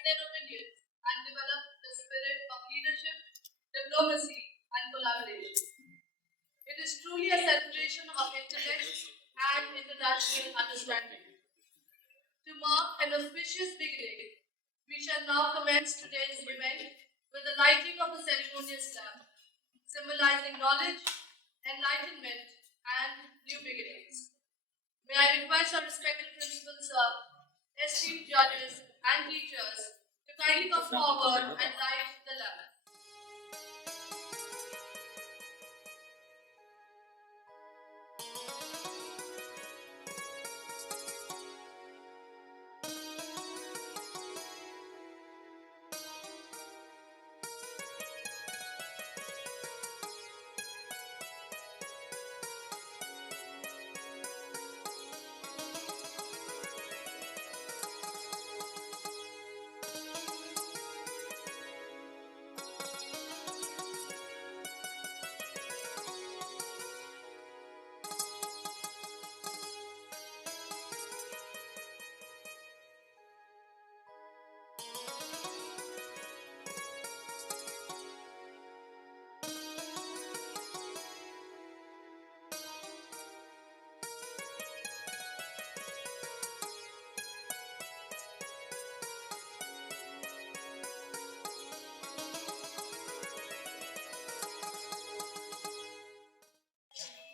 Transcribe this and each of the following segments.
their opinions and develop the spirit of leadership, diplomacy, and collaboration. It is truly a celebration of intellect and international understanding. To mark an auspicious beginning, we shall now commence today's event with the lighting of the ceremonious lamp, symbolizing knowledge, enlightenment, and new beginnings. May I request our respected principals, esteemed judges, and teachers to kindly come forward and light the lamp.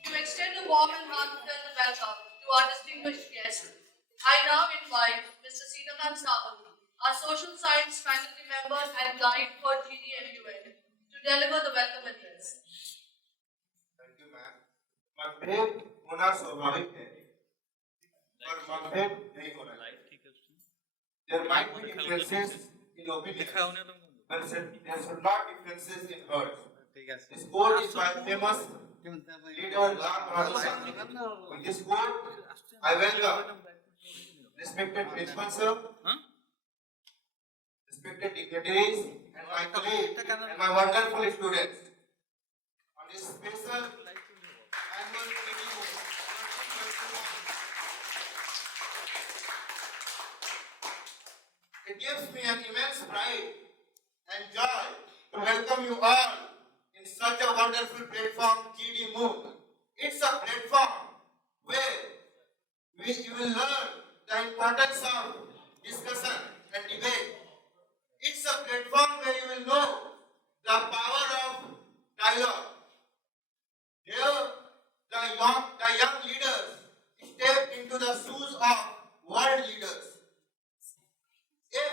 To extend a warm and heartfelt welcome to our distinguished guests, I now invite Mr. Sitakan Sahu, our social science faculty member and guide for GDMUN, to deliver the welcome address. Thank you, ma'am. मतभेद होना स्वाभाविक है, पर मतभेद नहीं होना चाहिए. There might be differences in opinion, but there should not differences in words. This quote is by famous leader Lal Bahadur Shastri. With this quote, I welcome respected principal sir, respected dignitaries, and my colleagues and my wonderful students on this special annual meeting of 2021. It gives me an immense pride and joy to welcome you all in such a wonderful platform, GDMUN. It's a platform where you will learn the importance of discussion and debate. It's a platform where you will know the power of dialogue. Here, the young leaders step into the shoes of world leaders. If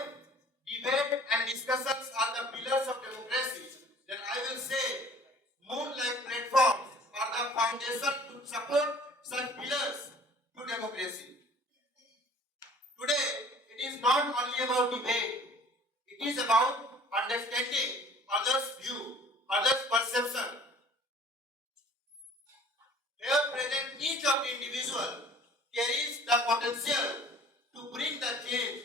debate and discussions are the pillars of democracy, then I will say moon-like platforms are the foundation to support such pillars to democracy. Today, it is not only about debate, it is about understanding others' view, others' perception. Here present, each of the individual carries the potential to bring the change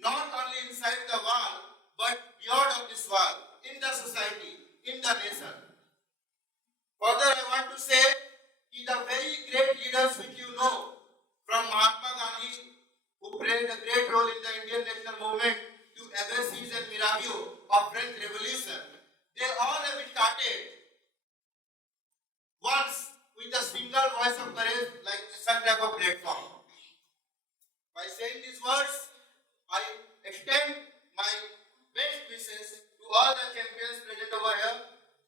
not only inside the wall, but beyond of this wall, in the society, in the nation. Further, I want to say the very great leaders which you know, from Mahatma Gandhi, who played a great role in the Indian national movement, to Agassiz and Mirabeau of French Revolution, they all have started once with a single voice of courage like such type of platform. By saying these words, I extend my best wishes to all the champions present over here.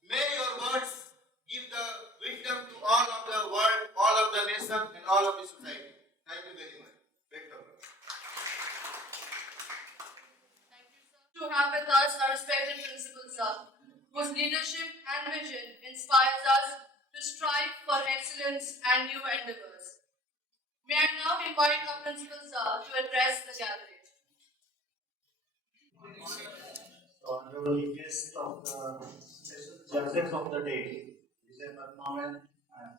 May your words give the wisdom to all of the world, all of the nation, and all of the society. Thank you very much. Thank you, sir. To have with us our respected principal, sir, whose leadership and vision inspires us to strive for excellence and new endeavors. May I now invite our principal, sir, to address the gathering. Honorable guest of the special judges of the day, Vijay Padmavan and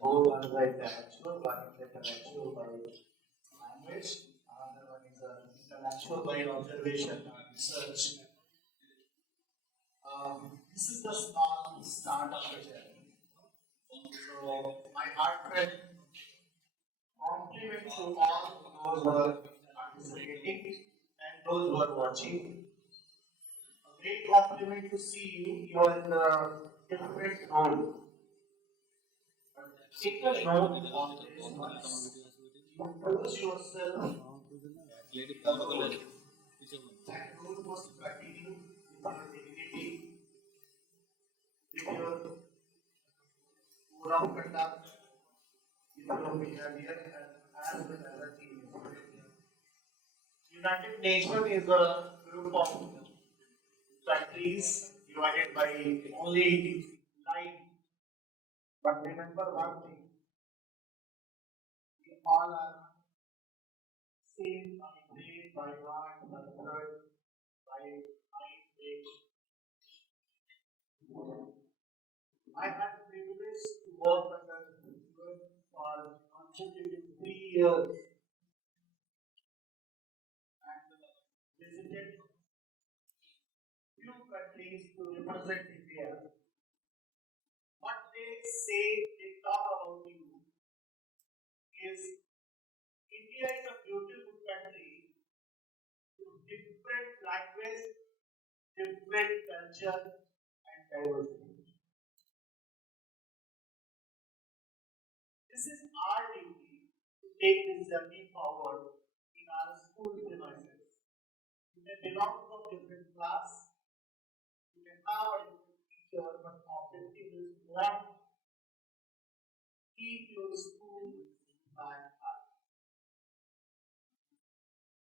both are by intellectual, one is intellectual by language, another one is intellectual by observation and research. This is the small start of the journey. So my heartfelt compliment to all those who are participating those who are watching. A great compliment to see you. You are in a different role. Take a note on this once. You pose yourself that role must continue with your dignity, with your code of conduct, with your behavior, and as well as a team spirit. United Nations is a group of countries divided by only 9. But remember one thing, we all are same by brain, by heart, by blood, by mind, brain. I had the privilege to work under UN for consecutive 3 years and visited few countries to represent India. What they say, they talk about you is India is a beautiful country with different language, different culture, and diversity. This is our duty to take this journey forward in our school premises. You may belong to a different class, you can have a different teacher, but objective is one, keep your school back up.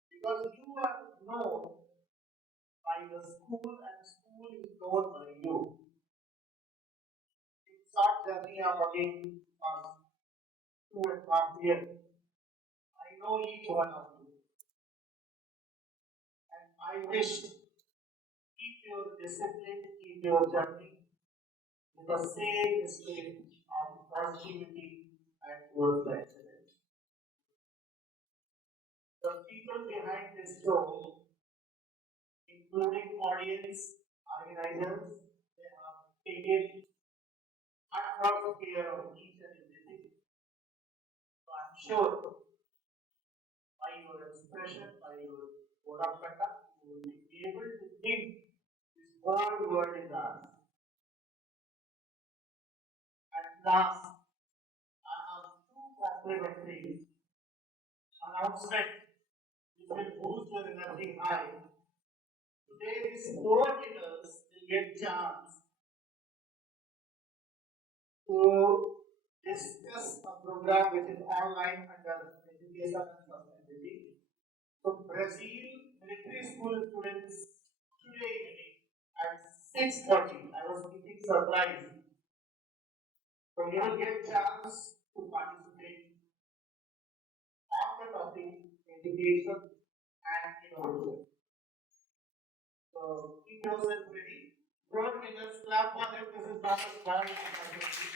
Because you are known by the school and school is known by you. It's our journey of again past 2.5 years. I know each one of you. And I wish keep your discipline, keep your journey with the same spirit of positivity and work excellence. The people behind this show, including audience, organizers, they have taken utmost care of each and everything. So I'm sure by your expression, by your code of conduct, you will be able to think this whole world is ours. And last, I have two complimentary announcements which will boost your energy high. Today, these 4 winners will get chance to discuss a program which is online under education and sustainability. So, Brazil military school students today evening at 6:30. I was keeping surprise. So, you will get chance to participate on the topic education and innovation. So, keep yourself ready. 4 winners, clap for them. This is not a small opportunity.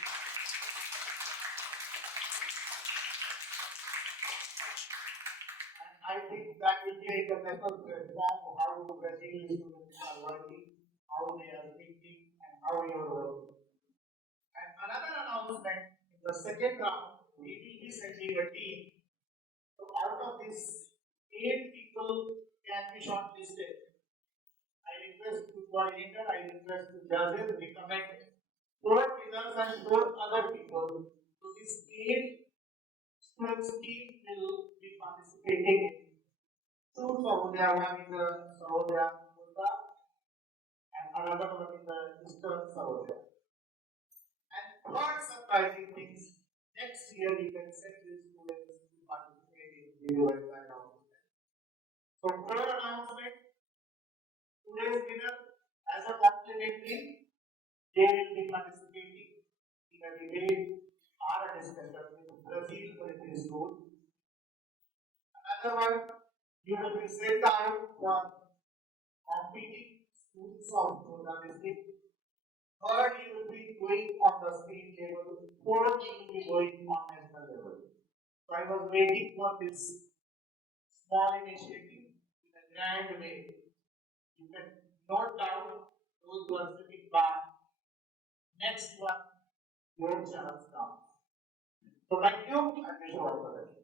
I think that will be an international platform of how the Brazilian students are working, how they are thinking, and how you are working. And another announcement in the second round, we will be sending a team. So out of this, 8 people can be shortlisted. I request to coordinator, I request to judges, recommend 4 winners and 4 other people. So this 8 students team will be participating in two Sahodaya, one in the Sahodaya Goenka and another one in the Eastern Sahodaya. And third surprising things, next year we can send these students to participate in video announcement. So third announcement, today's winner as a complimentary, they will be participating in a debate or a discussion with Brazil military school. Another one, you will be sent out for competing schools of journalistic. Third, you will be going on the state level. Fourth, you will be going on national level. So I was waiting for this small initiative in a grand way. You can note down those who are sitting back. Next one, your chance comes. So thank you and wish you all the best.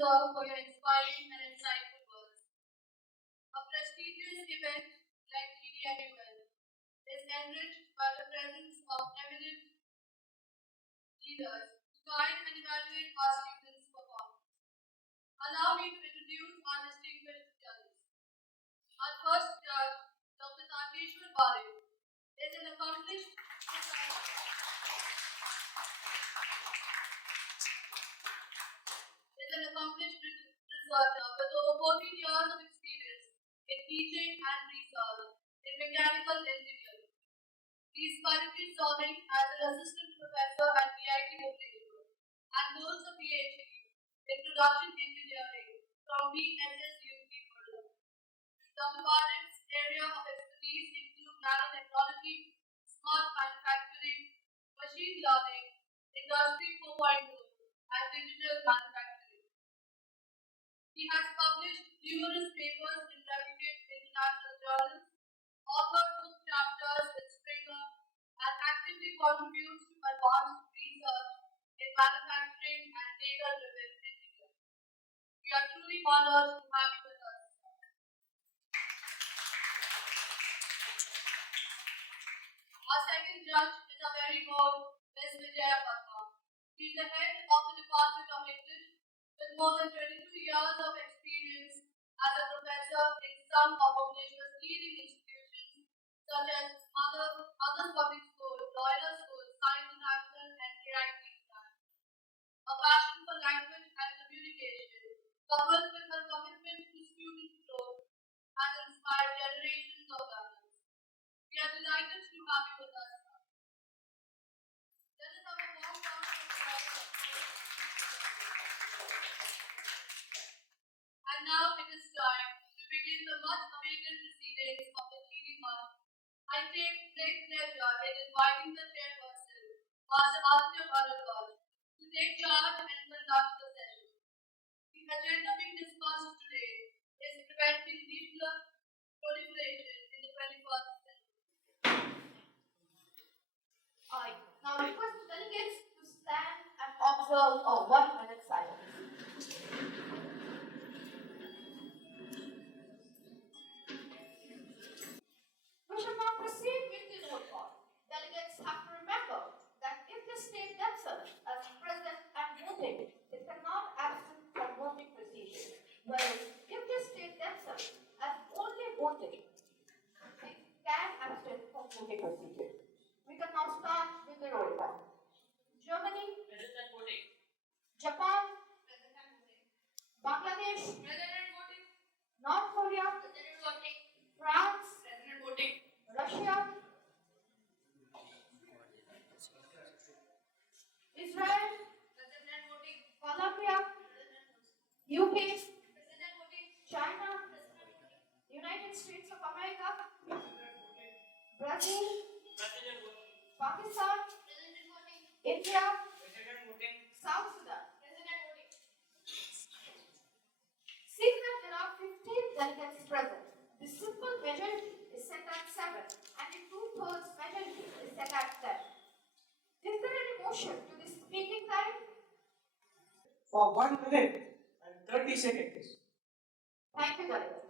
sir, for your inspiring and insightful words. A prestigious event like GDMUN is enriched by the presence of eminent leaders to guide and evaluate our students' performance. Allow me to introduce our distinguished judges. Our first judge, Dr. Tandeshwar Bari, is an accomplished researcher with over 14 years of experience in teaching and research in mechanical engineering. He is currently serving as an assistant professor at VIT Bhubaneswar and holds a PhD in production engineering from VSSU Noida. Dr. Bharat's area of expertise include nanotechnology, smart manufacturing, machine learning, industry 4.0, and digital manufacturing. He has published numerous papers in reputed international journals, authored book chapters in Springer, and actively contributes to advanced research in manufacturing and data-driven engineering. We are truly honored to have you with us. Our second judge is a very old Ms. Vijaya Verma. She is the head of the Department of English with more than 22 years of experience as a professor in some of Bhubaneswar's leading institutions such as Mother's Public School, Loyola School, Science International, and KIT International. A passion for language and communication, coupled with her commitment to student growth, has inspired generations of learners. We are delighted to have you with us. Let us have a warm round of applause. And now it is time to begin the much awaited proceedings of the GDMUN. I take great pleasure in inviting the chairperson, Master Aditya Bharadwaj, to take charge and conduct the session. The agenda being discussed today is preventing nuclear proliferation in the 21st century. I now request the delegates to stand and observe a 1-minute silence. We shall now proceed with the roll call. Delegates have to remember that if they state themselves as present and voting, they cannot absent from voting procedure. Whereas if they state themselves as only voting, they can absent from voting procedure. We can now start with the roll call. Germany, Present and voting. Japan, Present and voting. Bangladesh, Present and voting. North Korea, Present and voting. France, Present and voting. Russia, Israel, Present and voting. Colombia, Present and voting. UK, Present and voting. China, Present and voting. United States of America, Brazil, Present and voting. Pakistan, Present and voting. India, Present and voting. South Sudan. Present and voting. Seeing that there are 15 delegates present, the simple majority is set at 7 and the 2/3 majority is set at 10. Is there any motion to the speaking time? For 1 minute and 30 seconds. Thank you, delegates.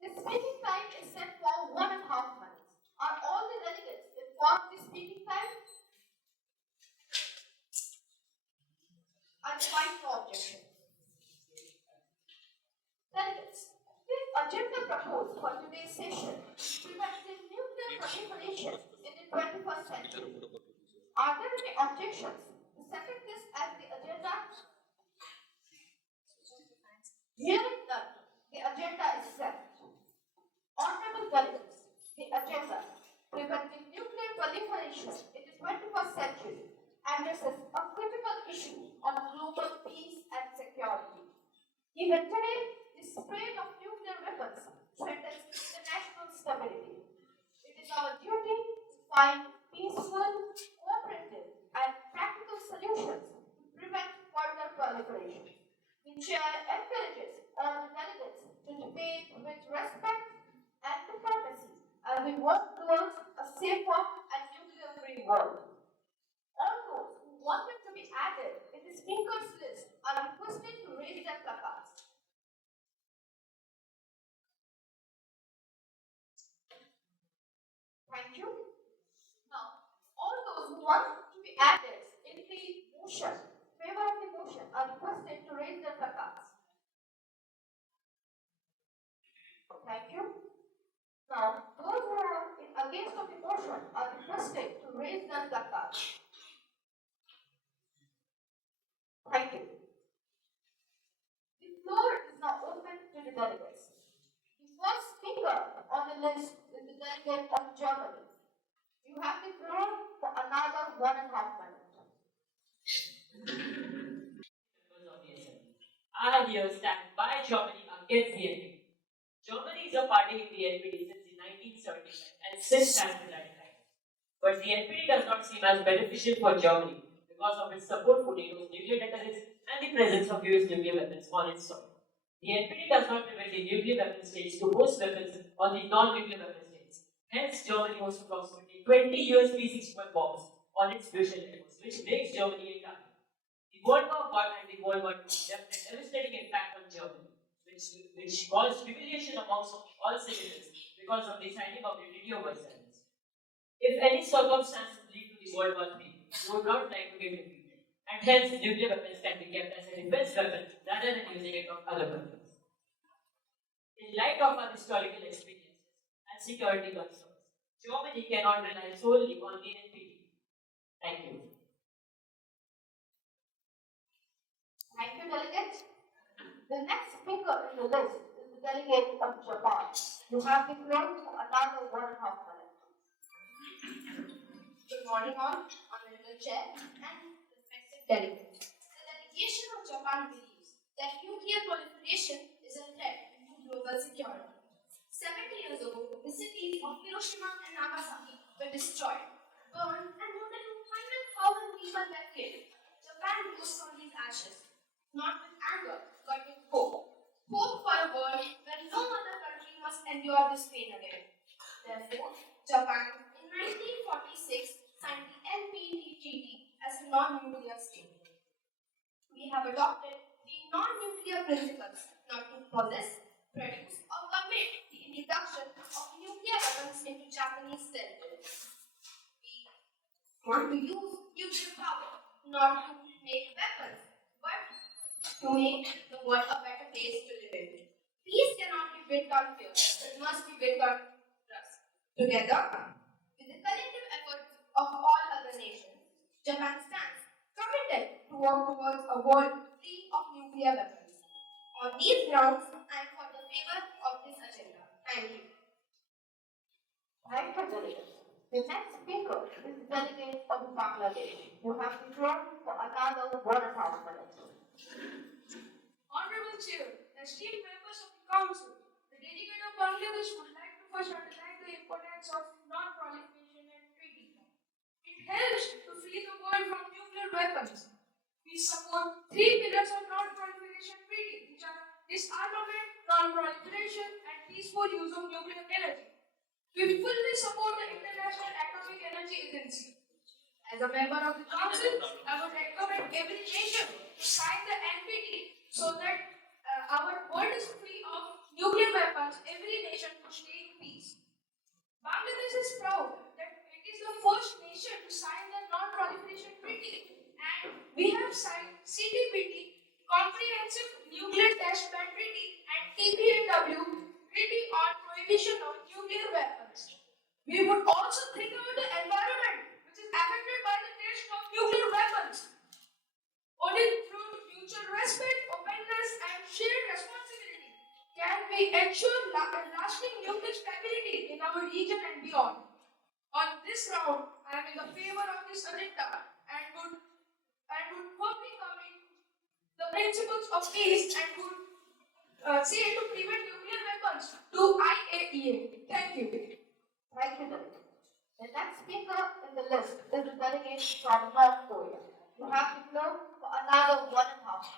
The speaking time is set for 1.5 minutes. Are all the delegates informed the speaking time? I find no objection. Delegates, the agenda proposed for today's session preventing nuclear proliferation in the 21st century. Are there any objections to setting this as the agenda? Hearing none, the agenda is set. Honorable delegates, the agenda preventing nuclear proliferation in the 21st century addresses a critical issue on global peace and security. Even today, the spread of nuclear weapons threatens international stability. It is our duty to find peaceful, cooperative, and practical solutions to prevent further proliferation. The chair encourages all the delegates to debate with respect and diplomacy as we work towards a safer and nuclear-free world. All those who wanted to be added in the speakers list are requested to raise their opposition, favor of the motion are requested to raise their placards. Thank you. Now, those who are against of the motion are requested to raise their placards. Thank you. The floor is now open to the delegates. The first speaker on the list is the delegate of Germany. You have the floor for another 1.5 minutes. I here stand by Germany against the NPT. Germany is a party in the NPT since the 1975 and since has been ratified. But the NPT does not seem as beneficial for Germany because of its support for NATO's nuclear deterrence and the presence of US nuclear weapons on its soil. The NPT does not prevent the nuclear weapon states to host weapons on the non-nuclear weapon states. Hence, Germany hosts approximately 20 US P-61 bombs on its fusion networks, which makes Germany a target. The World War I and the World War II left a devastating impact on Germany, which caused humiliation amongst all citizens because of the signing of the Treaty of Versailles. If any circumstances lead to the World War III, we would not like to get defeated, and hence nuclear weapons can be kept as a defense weapon rather than using it on other countries. In light of our historical experiences and security concerns, Germany cannot rely solely on the NPT. Thank you. Thank you, delegate. The next speaker in the list is the delegate of Japan. You have the floor for another 1.5 minutes. Good morning, all, Honorable Chair and respected delegates. The delegation of Japan believes that nuclear proliferation is a threat to global security. 70 years ago, the cities of Hiroshima and Nagasaki were destroyed, burned, and more than 200,000 people were killed. Japan rose from these ashes, not with anger, but with hope. Hope for a world where no other country must endure this pain again. Therefore, Japan, in 1946, signed the NPT Treaty as a non-nuclear state. We have adopted the non-nuclear principles not to possess, produce, or permit the introduction of nuclear weapons into Japanese territory. We want to use nuclear power not to make weapons, but to make the world a better place to live in. Peace cannot be built on fear, it must be built on trust. Together, with the collective efforts of all other nations, Japan stands committed to work towards a world free of nuclear weapons. On these grounds, I am for the favor of this agenda. Thank you. Thank you, delegate. The next speaker is the delegate of Bangladesh. You have the floor for another 1.5 minutes. Honorable Chair, esteemed members of the Council, the delegate of Bangladesh would like to first underline the importance of non-proliferation and treaty. It helps to free the world from nuclear weapons. We support 3 pillars of non-proliferation treaty, which are disarmament, non-proliferation, and peaceful use of nuclear energy. We fully support the International Atomic Energy Agency. As a member of the Council, I would recommend every nation to sign the NPT so that our world is free of nuclear weapons, every nation to stay in peace. Bangladesh is proud that it is the first nation to sign the Non-Proliferation Treaty, and we have signed CTBT, Comprehensive Nuclear Test Ban Treaty, and TPNW, Treaty on Prohibition of Nuclear Weapons. We would also think about the environment, which is affected by the test of nuclear weapons. Only through mutual respect, openness, and shared responsibility can we ensure lasting nuclear stability in our region and beyond. On this round, I am in the favor of this agenda and would firmly commit the principles of peace and would say to prevent nuclear weapons to IAEA. Thank you. Thank you, delegate. The next speaker in the list is the delegate from North Korea. You have the floor for another 1.5 minutes.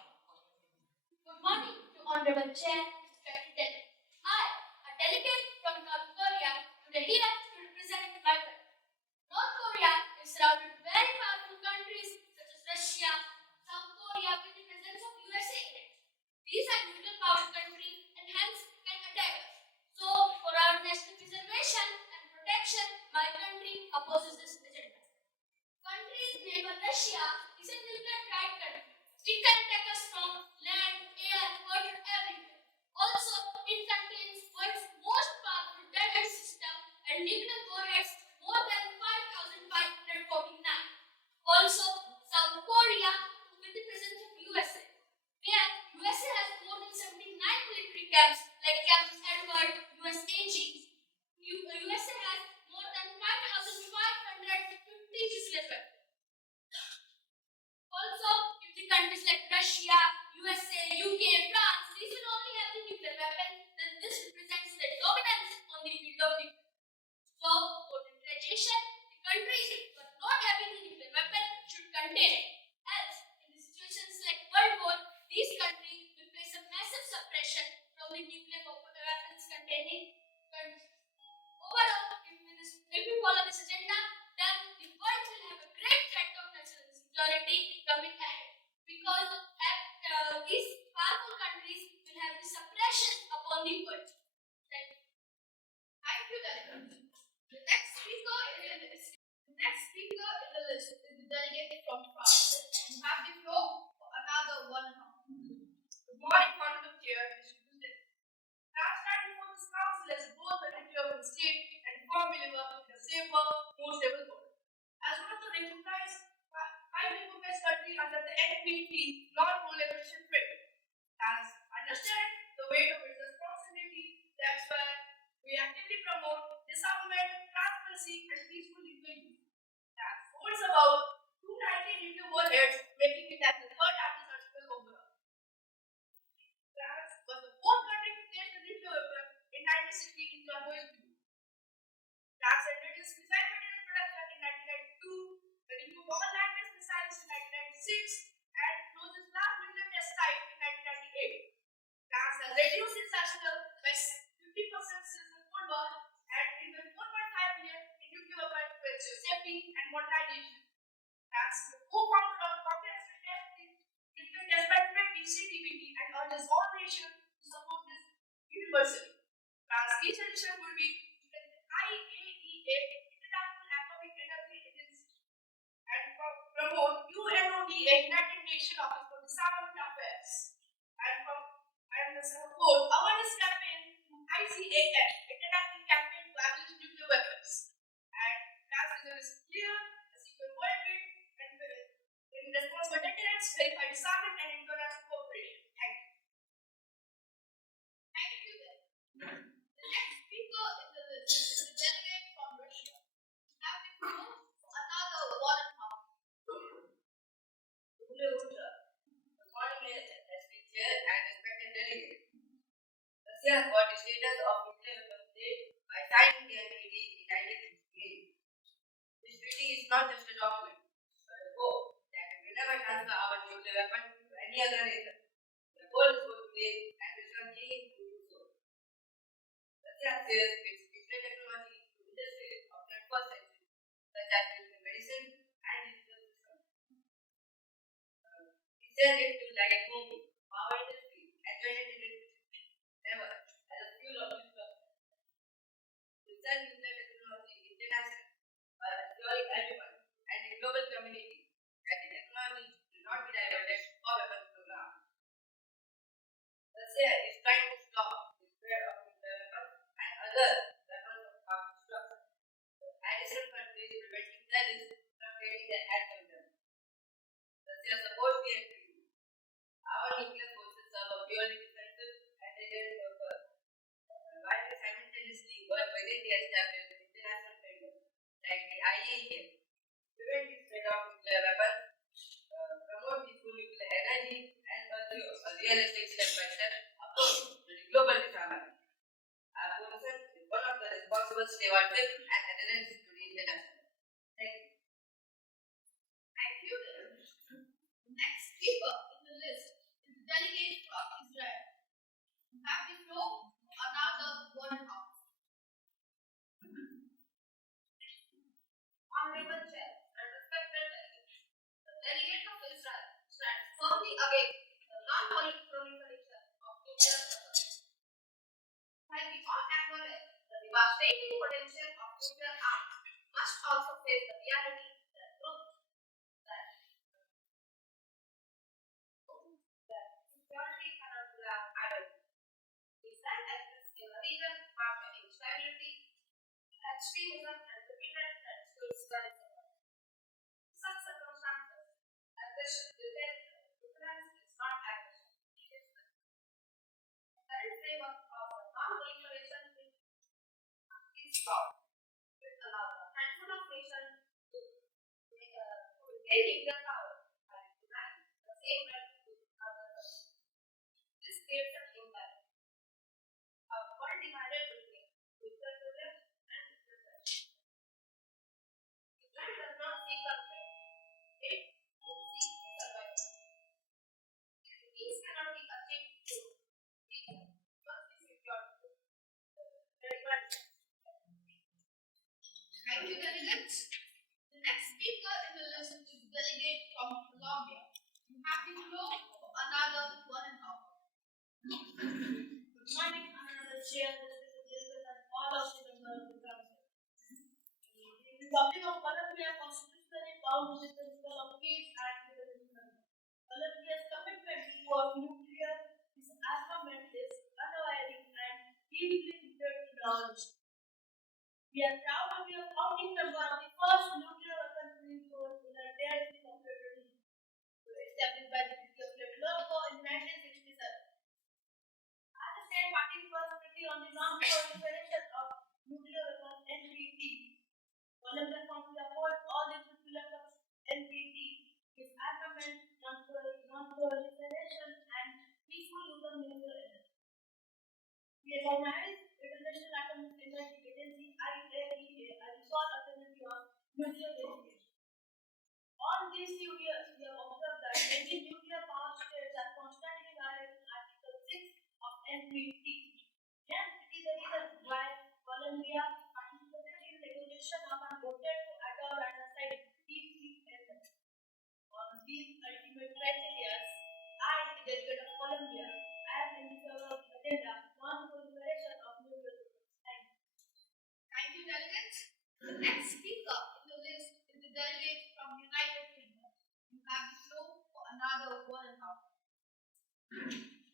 Good morning to Honorable Chair, respected delegate. I, a delegate from North Korea, today here to represent my country. North Korea is surrounded by very powerful countries such as Russia, South Korea, with the presence of USA in it. These are nuclear powered countries and hence can attack us. So, for our national preservation and protection, my country opposes this agenda. Country's neighbor Russia is a nuclear contain it. Else, in the situations like World War, these countries will face a massive suppression from the nuclear weapons containing countries. Overall, if we follow this agenda, then the world will have a great threat of national security coming ahead. Because these powerful countries will have the suppression upon the world. Thank you. Thank you, delegate. The next speaker in the list is the delegate from France. You have the floor for another 1 hour. Good morning, Honorable Chair, France stands before this council as both a nuclear state and firm believer in a safer, more stable world. As one of the recognized five Diplomats country under the NPT non-proliferation treaty, as understand the weight of its responsibility, that's why we actively promote disarmament, transparency, and peaceful nuclear use. That holds about 290 nuclear warheads, making it as the third largest arsenal overall. France was the fourth country to test the nuclear weapon in 1960 in John Lewis. France had reduced missile material production in 1992, removed all land-based missiles in 1996, and closed its last nuclear test site in 1998. France has reduced its arsenal by 50% since the Cold War and even 4.5 billion in nuclear weapons to ensure safety and modernization. France is the co-founder of Comprehensive Testing Nuclear Test Ban Treaty (CTBT) and urges all nations to support this universally. France's key solution would be to strengthen IAEA, International Atomic Energy Agency, and promote UNODA, United Nations Office for Disarmament Affairs, and support awareness campaign to ICAN, International Campaign to Abolish Nuclear Weapons. And France is clear, a secure worldwide, and in response for deterrence, verify disarmament and international cooperation. Thank you. Thank you, then. The next speaker in the list is the delegate from Russia. You have the floor for another 1 hour. Good morning, respected chair and respected delegate. Russia got the status of nuclear weapon state by signing the treaty in 1968. This treaty is not just a document, but a goal that we will never transfer our nuclear weapon to any other nation. The goal is good today and will continue to do so. Russia shares its nuclear technology to industries of the 21st century, such as nuclear medicine and digital systems. It shares it to light home, power industry, and genetic never as a fuel of nuclear. We sell nuclear technology international by assuring everyone and the global community that the technology will not be diverted or weapons program. Russia is trying to stop the spread of nuclear weapons and other weapons of mass destruction. Additional countries preventing terrorists from getting their hands on them. Russia supports the NPT. Our nuclear forces serve a purely defensive and deterrent purpose, while we simultaneously work within the established international framework like the IAEA, prevent the spread of nuclear weapons, promote peaceful nuclear energy, and pursue a realistic step-by-step approach to the global disarmament. Our position is one of the responsible stewardship and adherence to the international. Thank you. Thank you, then. The next speaker in the list is the delegate from Israel. You have the floor for another 1 hour. Honorable Chair and respected delegates, the delegate of Israel stands firmly against the non-proliferation of nuclear weapons. While we all acknowledge the devastating potential of nuclear arms, we must also face the reality that security cannot rely idly. Israel exists in a region marked by instability, extremism, and repeated threats to its territory. In such circumstances, aggression defense is not aggression, it is defense. The current framework of the non-proliferation treaty is strong. It allows a handful of nations to retain nuclear power and deny the same right to others. This creates an imbalance. A world divided between nuclear programs and research. Israel does not seek conflict. It delegates. The next speaker in the list is the delegate from Colombia. You have the floor for another 1.5 hours. Good morning, Honorable Chair, Distinguished and all of the members of the Council. The Republic of Colombia constitutionally bound to the principle of peace and development. Colombia's commitment toward nuclear disarmament is unwavering and deeply rooted in our history. We are proud to be a founding member of the first nuclear weapon-free zone in a dead democratic region, established by the Treaty of Diplomats in 1967. As the state party first treaty on the non-proliferation of nuclear weapons (NPT), Colombia firmly upholds all the three pillars of NPT: disarmament, non-proliferation, and peaceful use of nuclear energy. We recognize International Atomic Energy Agency (IAEA) as the sole authority of nuclear litigation. On these few years, we have observed that many nuclear power states are constantly violating Article 6 of NPT. Hence, it is the reason why Colombia participated in negotiation of and voted to adopt and assign DPSS. On these ultimate criteria, I, the delegate of Colombia, am in favor of the agenda non-proliferation of nuclear weapons. Thank you. Thank you, delegates. The next speaker in the list is the delegate from United Kingdom. You have the floor for another 1.5 hours.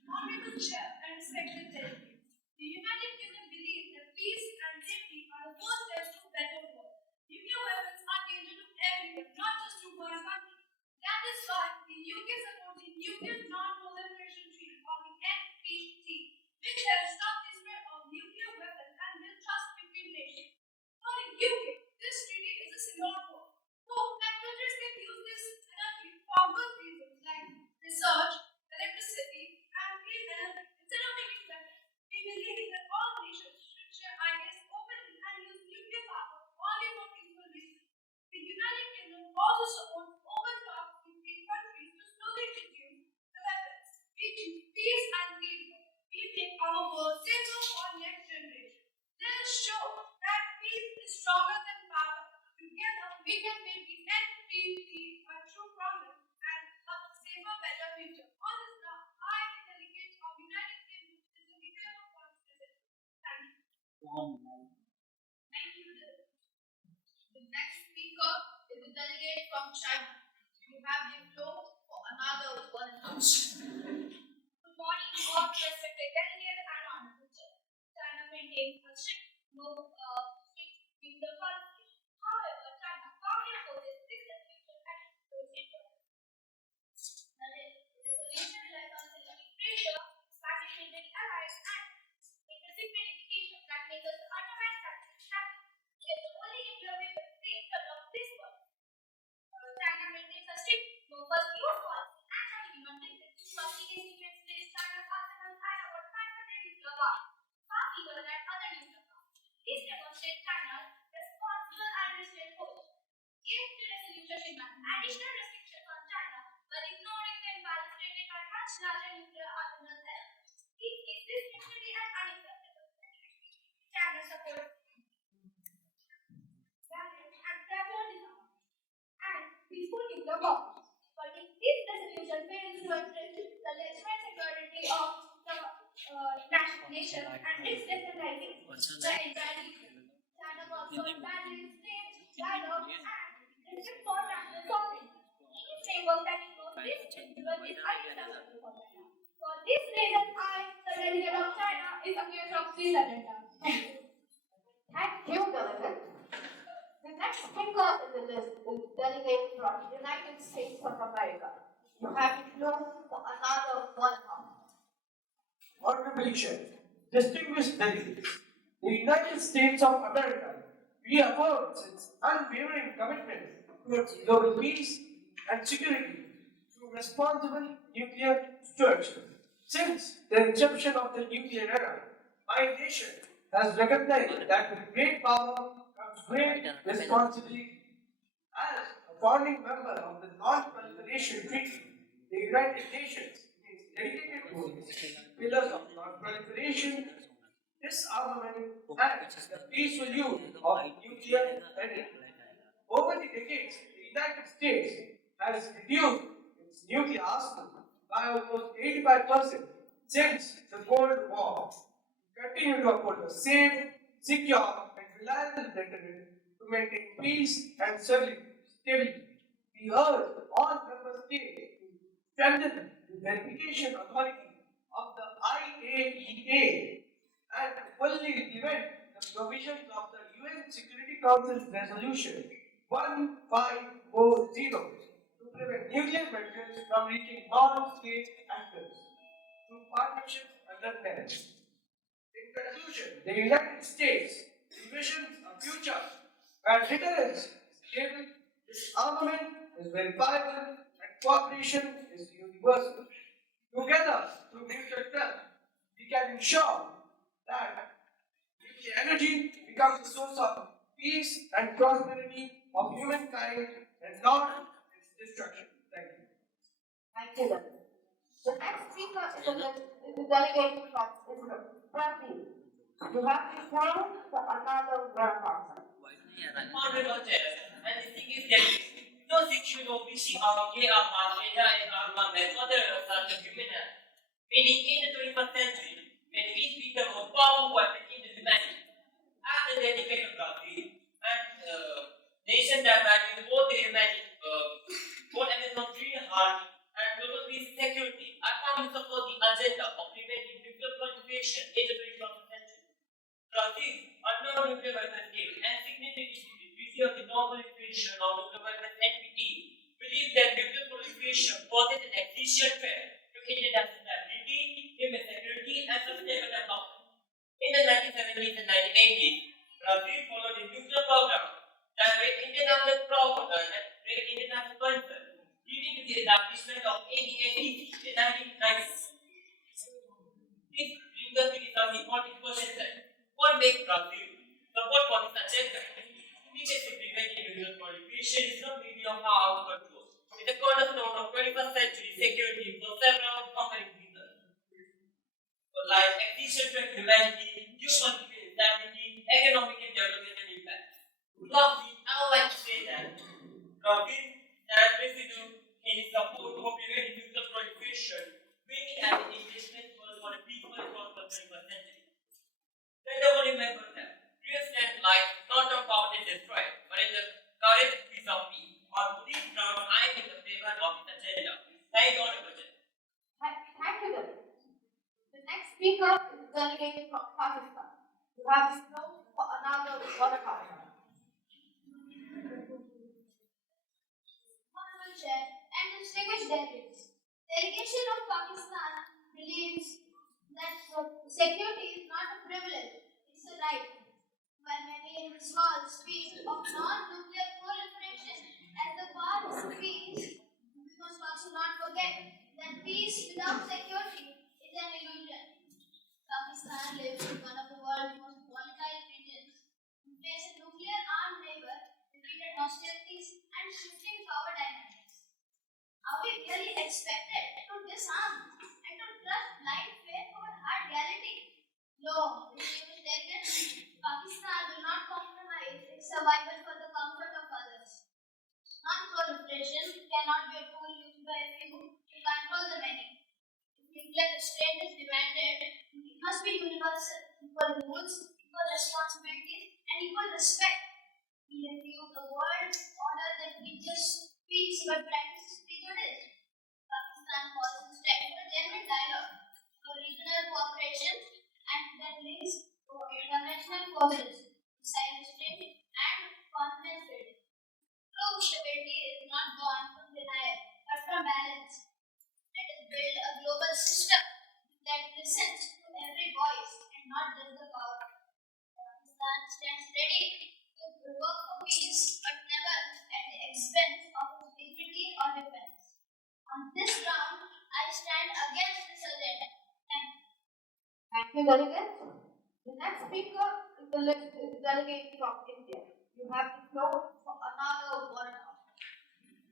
Honorable Chair and respected delegates, the United Kingdom believes that peace and safety are the first steps to a better world. Nuclear weapons are danger to everyone, not just to one country. That is why the UK supports the Nuclear Non-Proliferation Treaty or the NPT, which helps stop the spread of nuclear weapons and build trust between nations. For the UK, this treaty is a symbol so that countries can use this energy for good reasons like research, electricity, and clean energy instead of making weapons. We believe that all nations should share ideas openly and use nuclear power only for peaceful reasons. The United Kingdom also supports open talks between countries to slowly reduce the weapons. We choose peace and teamwork. We make our world safer for next generation. Let us show that peace is stronger than power. Together, we can make the NPT a true promise and a safer, better future. On this note, I, the delegate of United Kingdom, is the leader of constitution. Thank you. Thank you, delegate. The next speaker is the delegate from China. You have the floor for another 1.5 hours. Good morning, all respected delegates and honorable chair. China maintains a strict nuclear policy. However, China firmly opposes this resolution and its interests. The resolution relies on selective pressure, participating allies, and increasing verification that makes us undermine countries happy. It's the only nuclear weapon free of this world. China maintains a strict no first use policy and has been publicly states China's arsenal at about 500 nuclear bombs, far bigger than other nuclear bombs. This demonstrates China's responsible and restrained position. If the resolution demands additional restrictions on China while ignoring the imbalance created by much larger nuclear arsenals elsewhere, it is distinctly and unacceptable. China supports balance and gradual disarmament and peaceful nuclear bombs. But if this resolution fails to address the national security of the nation and its destabilizing the entire region, China will observe balance, trade, dialogue, and respect for national sovereignty. Any framework that ignores this principle is unacceptable for China. For this reason, I, the delegate of China, is accused of this agenda. Thank you. Thank you, delegate. The next speaker in the list is delegate from United States of America. You have the floor for another 1.5 hours. Honorable Chair, distinguished delegates, the United States of America reaffirms its unwavering commitment towards global peace and security through responsible nuclear stewardship. Since the inception of the nuclear era, my nation has recognized that with great power comes great responsibility. As a founding member of the Non-Proliferation Treaty, the United Nations is dedicated to its pillars of non-proliferation, disarmament, and the peaceful use of nuclear energy. Over the decades, the United States has reduced its nuclear arsenal by almost 85% since the Cold War. We continue to uphold a safe, secure, and reliable deterrent to maintain peace and stability. We urge all member states to strengthen the verification authority of the IAEA and fully implement the provisions of the UN Security Council's Resolution 1540 to prevent nuclear weapons from reaching non-state actors through partnerships under NEM. In conclusion, the United States envisions a future where deterrence is stable, disarmament is verifiable, and cooperation is universal. Together, through mutual trust, we can ensure that nuclear energy becomes a source of peace and prosperity of humankind and not its destruction. Thank you. Thank you, David. The next speaker is the delegate from Israel, Brazil. You have to follow the another Goenka. Honorable Chair, and the thing is that no section of BC or K of Australia and armament other such a human meaning in the 21st century, when peace became more powerful in the humanity. After the decade of Brazil, and nation that values both the humanity, both Amazon free heart and global peace security, are found to support the agenda of preventing nuclear proliferation in the 21st century. Brazil, under nuclear weapons case and significantly the treaty of the non-proliferation of nuclear weapons NPT, believes that nuclear proliferation poses an existential threat to international stability, human security, and sustainable development. In the 1970s and 1980s, Brazil followed a nuclear program that raised international concern, leading to the establishment of ADAC in 1990s. This brings us to the important question that what makes Brazil support for this agenda? Immediately preventing nuclear proliferation is not merely of our control. It is a cornerstone of 21st century security for several compelling reasons. Like existential threat to humanity, human stability, economic and development and impact. Lastly, I would like to say that Brazil stands resolute in its support for preventing nuclear proliferation, bringing as an engagement for the people across the 21st century. Let us remember that real strength lies not on power to destroy, but in the courage to peace of peace. On this ground, I am in the favor of this agenda. Thank you, Honorable Chair. Thank you, David. The next speaker is the delegate from Pakistan. You have the floor for another Goenka. Honorable Chair and distinguished delegates, delegation of Pakistan believes that security is not a privilege, it's a right. While maintaining the small speed of non-nuclear proliferation as the path to peace, we must also not forget that peace without security is an illusion. Pakistan lives in one of the world's most volatile regions. We face a nuclear-armed neighbor, repeated hostilities, and shifting power dynamics. Are we really expected to disarm and to trust blind faith over hard reality? No, distinguished delegates, Pakistan will not compromise its survival for the comfort of others. Non-proliferation cannot be a tool used by a few to control the many. If nuclear restraint is demanded, it must be universal, equal rules, equal responsibilities, and equal respect. We refuse a world order that teaches peace but practices prejudice. Pakistan calls instead for genuine dialogue, for regional cooperation, and that links to international forces, missile restraint, and confidence building. True stability is not born from denial, but from balance. Let us build a global system that listens to every voice and not just the power. Pakistan stands ready to work for peace, but never at the expense of its dignity or defense. On this ground, I stand against this agenda. Thank you. Thank you, delegate. The next speaker is the delegate from India. You have the floor for another Goenka.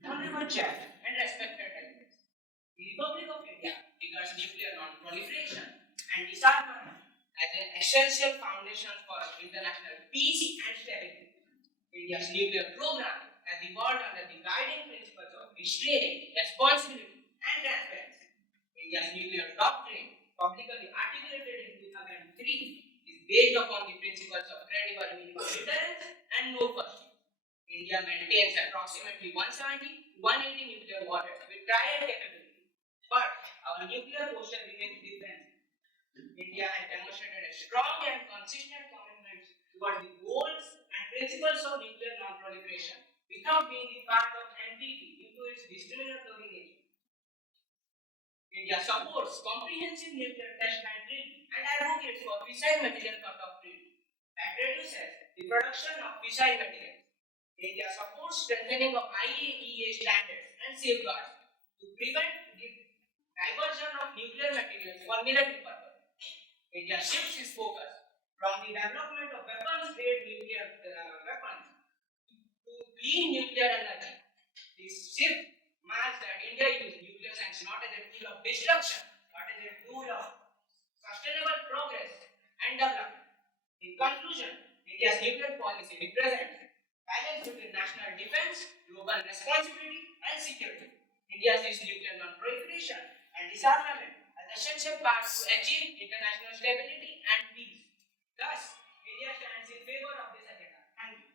Honorable Chair and respected delegates, the Republic of India regards nuclear non-proliferation and disarmament as an essential foundation for international peace and stability. India's nuclear program has evolved under the guiding principles of restraint, responsibility, and transparency. India's nuclear doctrine, publicly articulated in 2003, is based upon the principles of credible minimum deterrence and no first use. India maintains approximately 170 to 180 nuclear warheads with triad capability, but our nuclear posture remains different. India has demonstrated a strong and consistent commitment towards the goals and principles of nuclear non-proliferation without being the part of NPT due to its discriminatory nature. India supports comprehensive nuclear test ban treaty and advocates for fissile material cut-off treaty that reduces the production of fissile materials. India supports strengthening of IAEA standards and safeguards to prevent the diversion of nuclear materials for military purposes. India shifts its focus from the development of weapons-grade nuclear weapons to clean nuclear energy. This shift marks that India uses nuclear science not as a tool of destruction, but as a tool of sustainable progress and development. In conclusion, India's nuclear policy represents balance between national defense, global responsibility, and security. India sees nuclear non-proliferation and disarmament as essential parts to achieve international stability and peace. Thus, India stands in favor of this agenda. Thank you.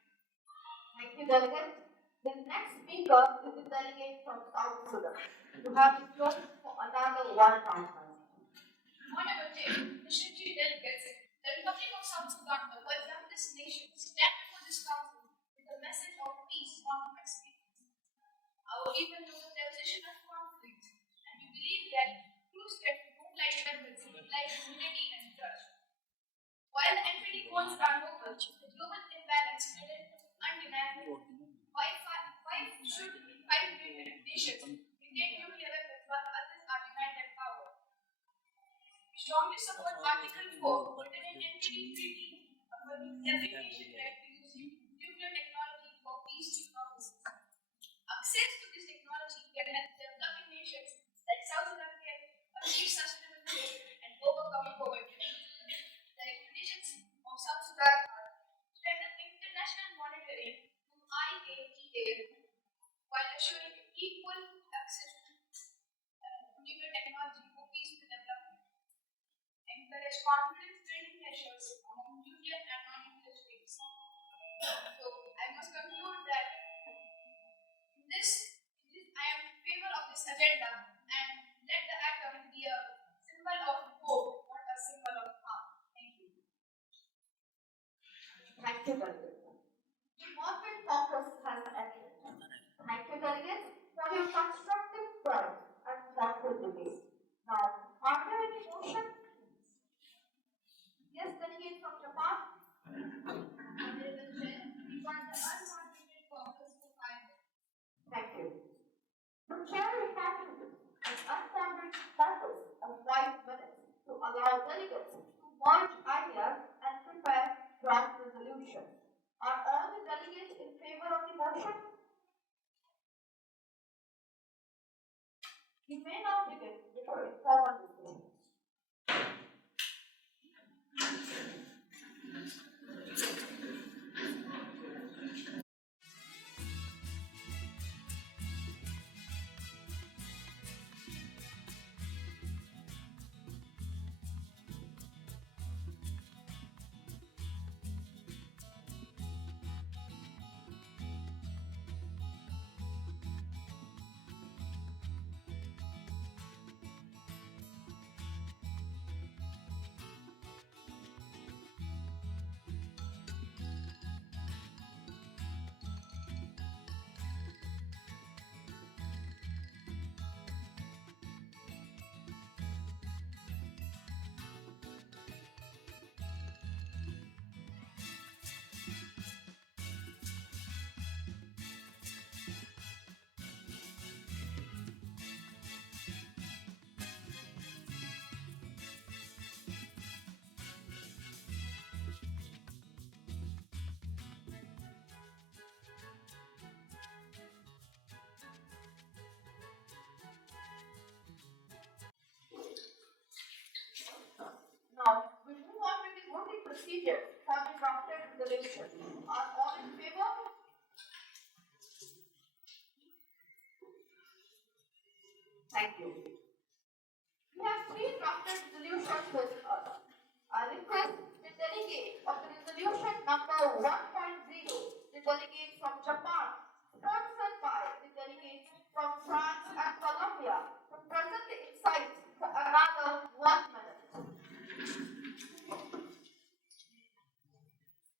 Thank you, delegate. The next speaker is the delegate from South Sudan. You have the floor for another 1 round. Honorable Chair, distinguished delegates, the Republic of South Sudan, the world's youngest nation, stands before this council with a message of peace, not of experience. Our even localization of conflict, and we believe that true steps don't like weapons, but like unity and trust. While the NPT goals are noble, the global imbalance is undeniable. Why should 5 nations maintain nuclear weapons while others are denied their power? We strongly support Article 4 written in NPT Treaty, affirming every nation right to use nuclear technology for peaceful purposes. Access to this technology can help developing nations like South Sudan achieve sustainable growth and overcome poverty. The recommendations of South Sudan are strengthen international monitoring through IAEA while assuring equal access to nuclear technology for peaceful development. Encourage confidence building measures among nuclear and non-nuclear states. So I must conclude that I am in favor of this agenda and let the atom be a symbol of hope, not a symbol of harm. Thank you. Thank you, delegate. The moderate caucus has ended. Thank you, delegates, for your constructive points and thoughtful debate. Now, are there any motions? Yes, delegate from Japan. Honorable Chair, we want the unmoderated caucus to 5 minutes. Thank you. The chair establishes an unbounded caucus of 5 minutes to allow delegates to merge ideas and prepare draft resolutions. Are all the delegates in favor of the motion? You may now begin with your informal discussion. Thank you. We have three drafted resolutions with us. I request the delegate of the resolution number 1.0, the delegate from Japan, sponsored by the delegates from France and Colombia, to present the insights for another 1 minute.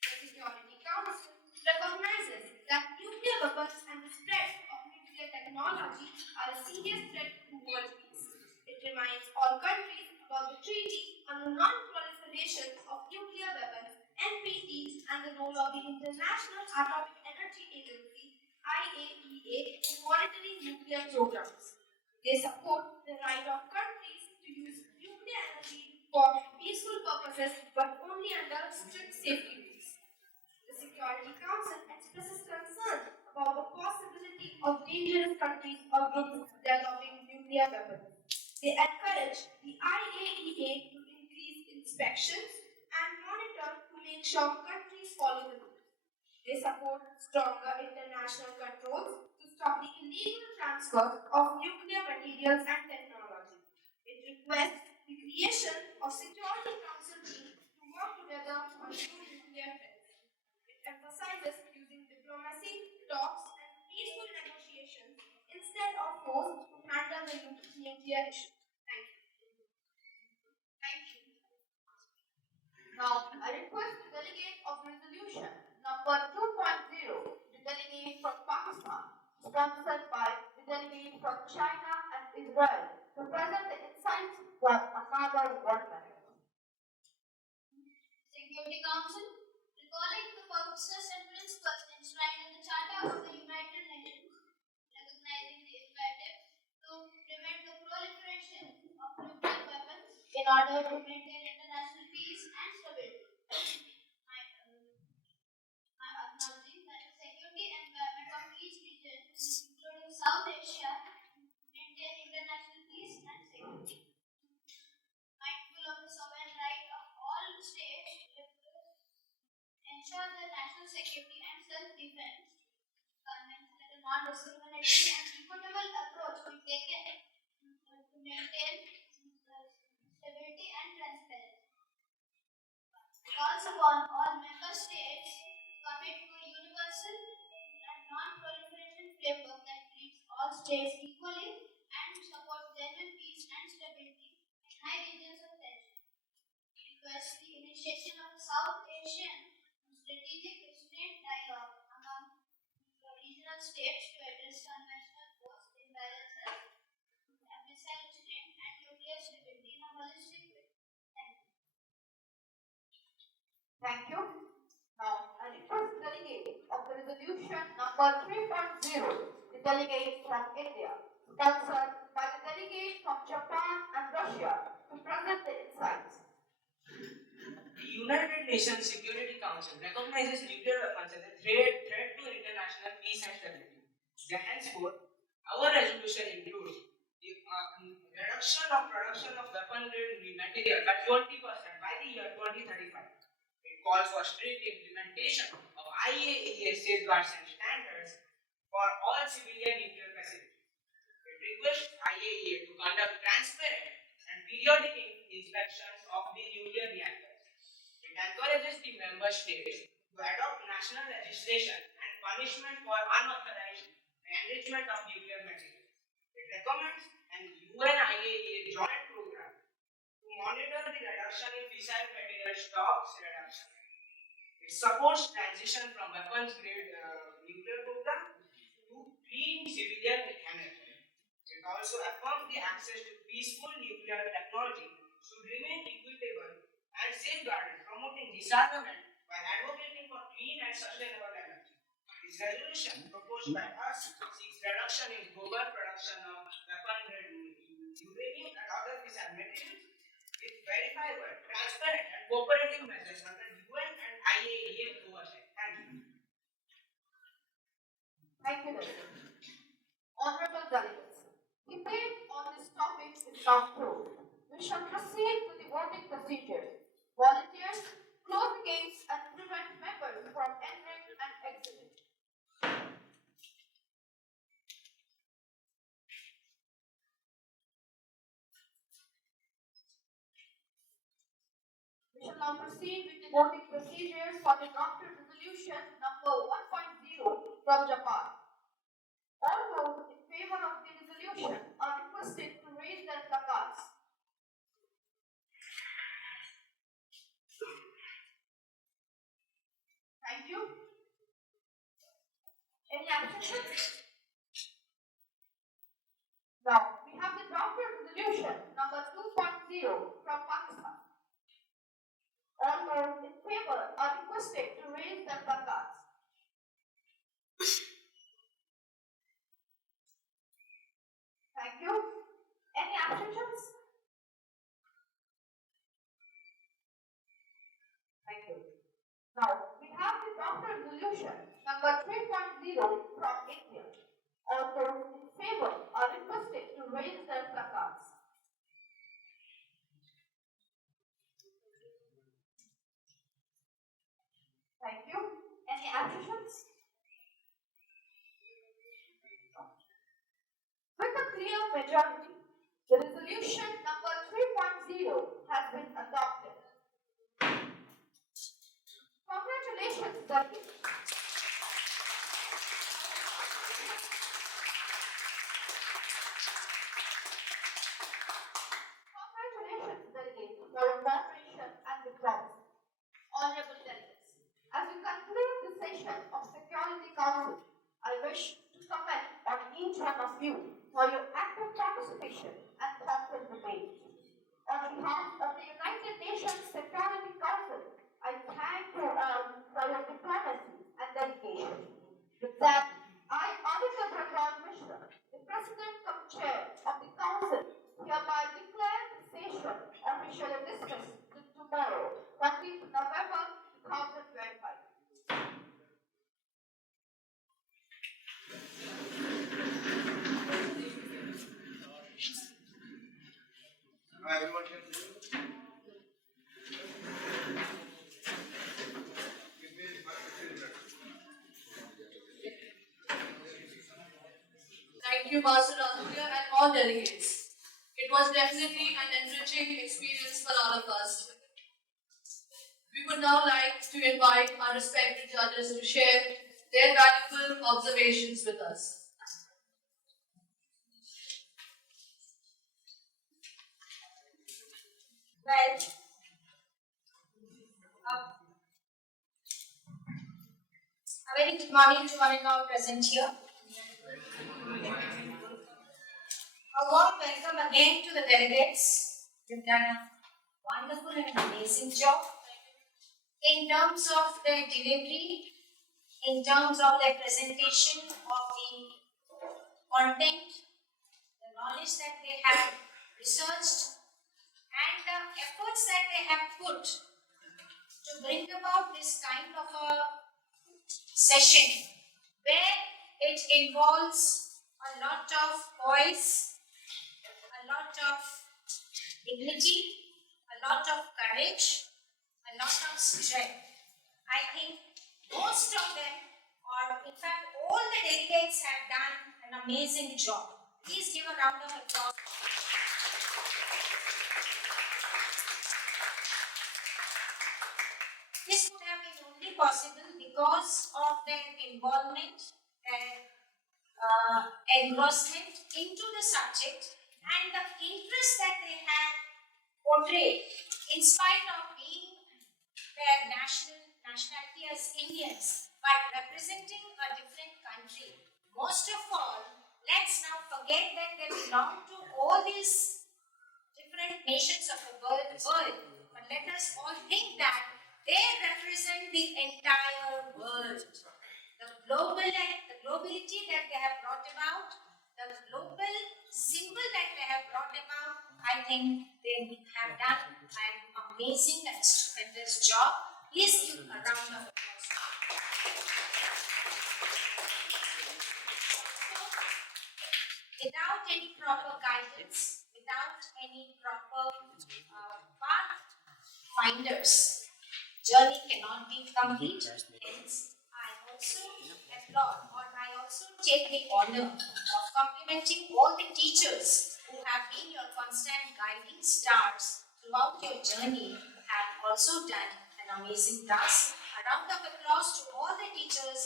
The Security Council recognizes that nuclear weapons and the spread of nuclear technology are a serious threat to world peace. It reminds all countries about the Treaty on the Non-Proliferation of Nuclear Weapons (NPT) and the role of the International Atomic Energy Agency (IAEA) in monitoring nuclear programs. They support the right of countries to use nuclear energy for peaceful purposes but only under strict safety rules. The Security Council expresses concern about the possibility of dangerous countries or groups developing nuclear weapons. They encourage the IAEA to increase inspections and monitor to make sure countries follow the rules. They support stronger international controls to stop the illegal transfer of nuclear materials and technology. It requests the creation of Security Council teams to work together on new nuclear threats. It emphasizes using diplomacy, talks, and peaceful negotiations instead of force to handle the nuclear issue. Thank you. Thank you. Now, I request the delegate of resolution number 2.0, the delegate from Pakistan, sponsored by the delegate from China and Israel, to present the insights for another 1 minute. Security Council, recalling the purposes and principles enshrined in the Charter of the United Nations, recognizing the imperative to prevent the proliferation of nuclear weapons in order to maintain international peace and stability. My acknowledging that the security environment of each region, including South Asia, maintain international peace and security. Mindful of the sovereign right of all states to ensure their national security and self-defense, convinced that a non-discriminatory and equitable approach be taken to maintain stability and transparency. Calls upon all member states to commit to a universal and non-proliferation framework that treats all states equally and supports genuine peace and stability in high regions of tension. Requests the initiation of a South Asian strategic restraint dialogue among the regional states to address conventional force imbalances, missile restraint, and nuclear stability in a holistic way. Thank you. Thank you. Now, I request the delegate of the resolution number 3.0, the delegate from India, sponsored by the delegate from Japan and Russia, to present the insights. The United Nations Security Council recognizes nuclear weapons as a threat to international peace and stability. Henceforth, our resolution includes the reduction of production of weapon-grade material by 20% by the year 2035. It calls for strict implementation of IAEA safeguards and standards for all civilian nuclear facilities. It requests IAEA to conduct transparent and periodic inspections of the nuclear reactors. It encourages the member states to adopt national legislation and punishment for unauthorized enrichment of nuclear materials. It recommends an UN-IAEA joint program to monitor the reduction in fissile material stocks reduction. It supports transition from weapons-grade nuclear program to clean civilian energy. It also affirms the access to peaceful nuclear technology should remain equitable and safeguarded, promoting disarmament while advocating for clean and sustainable energy. This resolution proposed by us seeks reduction in global production of weapon-grade uranium and other fissile materials with verifiable, transparent, and cooperative measures under UN and IAEA oversight. Thank you. Thank you, delegate. Honorable delegates, debate on this topic is now closed. We shall proceed to the voting procedures. Volunteers, close the gates and prevent members from entering and exiting. now proceed with the voting procedures for the Doctor Resolution number 1.0 from Japan. All those in favor of the resolution are requested to raise their placards. Thank you. Any abstentions? Now, we have the Doctor Resolution number 2.0 from Pakistan. All those in favor are requested to raise their placards. Thank you. Any abstentions? Thank you. Now, we have the Doctor Resolution number 3.0 from India. All those in favor are requested to raise their placards. Thank you. Any abstentions? With a clear majority, the resolution number 3.0 has been adopted. Congratulations, delegates. Congratulations, delegates, for your cooperation and diplomacy. Honorable delegates, as we conclude the session of Security Council, I wish to comment on each one of you for your active participation and thoughtful debate. On behalf of the United Nations Security Council, I thank you all for your diplomacy and dedication. With that, I, Aditya Bhagwan Mishra, the President cum Chair of the Council, hereby declare the session officially dismissed till tomorrow, 20th November 2025. Everyone can see. Thank you, Master Aditya and all delegates. It was definitely an enriching experience for all of us. We would now like to invite our respected judges to share their valuable observations with us. Well, a very good morning to one and all present here. A warm welcome again to the delegates. You've done a wonderful and amazing job in terms of their delivery, in terms of their presentation of the content, the knowledge that they have researched, and the efforts that they have put to bring about this kind of a session where it involves a lot of poise, a lot of dignity, a lot of courage, a lot of strength. I think most of them, or in fact all the delegates, have done an amazing job. Please give a round of applause. This would have been only possible because of their involvement, their engrossment into the subject, and the interest that they have portrayed, in spite of being their nationality as Indians, but representing a different country. Most of all, let's now forget that they belong to all these different nations of the world, but let us all think that they represent the entire world. The globality that they have brought about, the global symbol that they have brought about, I think they have done an amazing and stupendous job. Please give a round of applause. Without any proper guidance, without any proper pathfinders, journey cannot be complete. Hence, I also applaud, or I also take the honor of complimenting all the teachers who have been your constant guiding stars throughout your journey have also done an amazing task. A round of applause to all the teachers.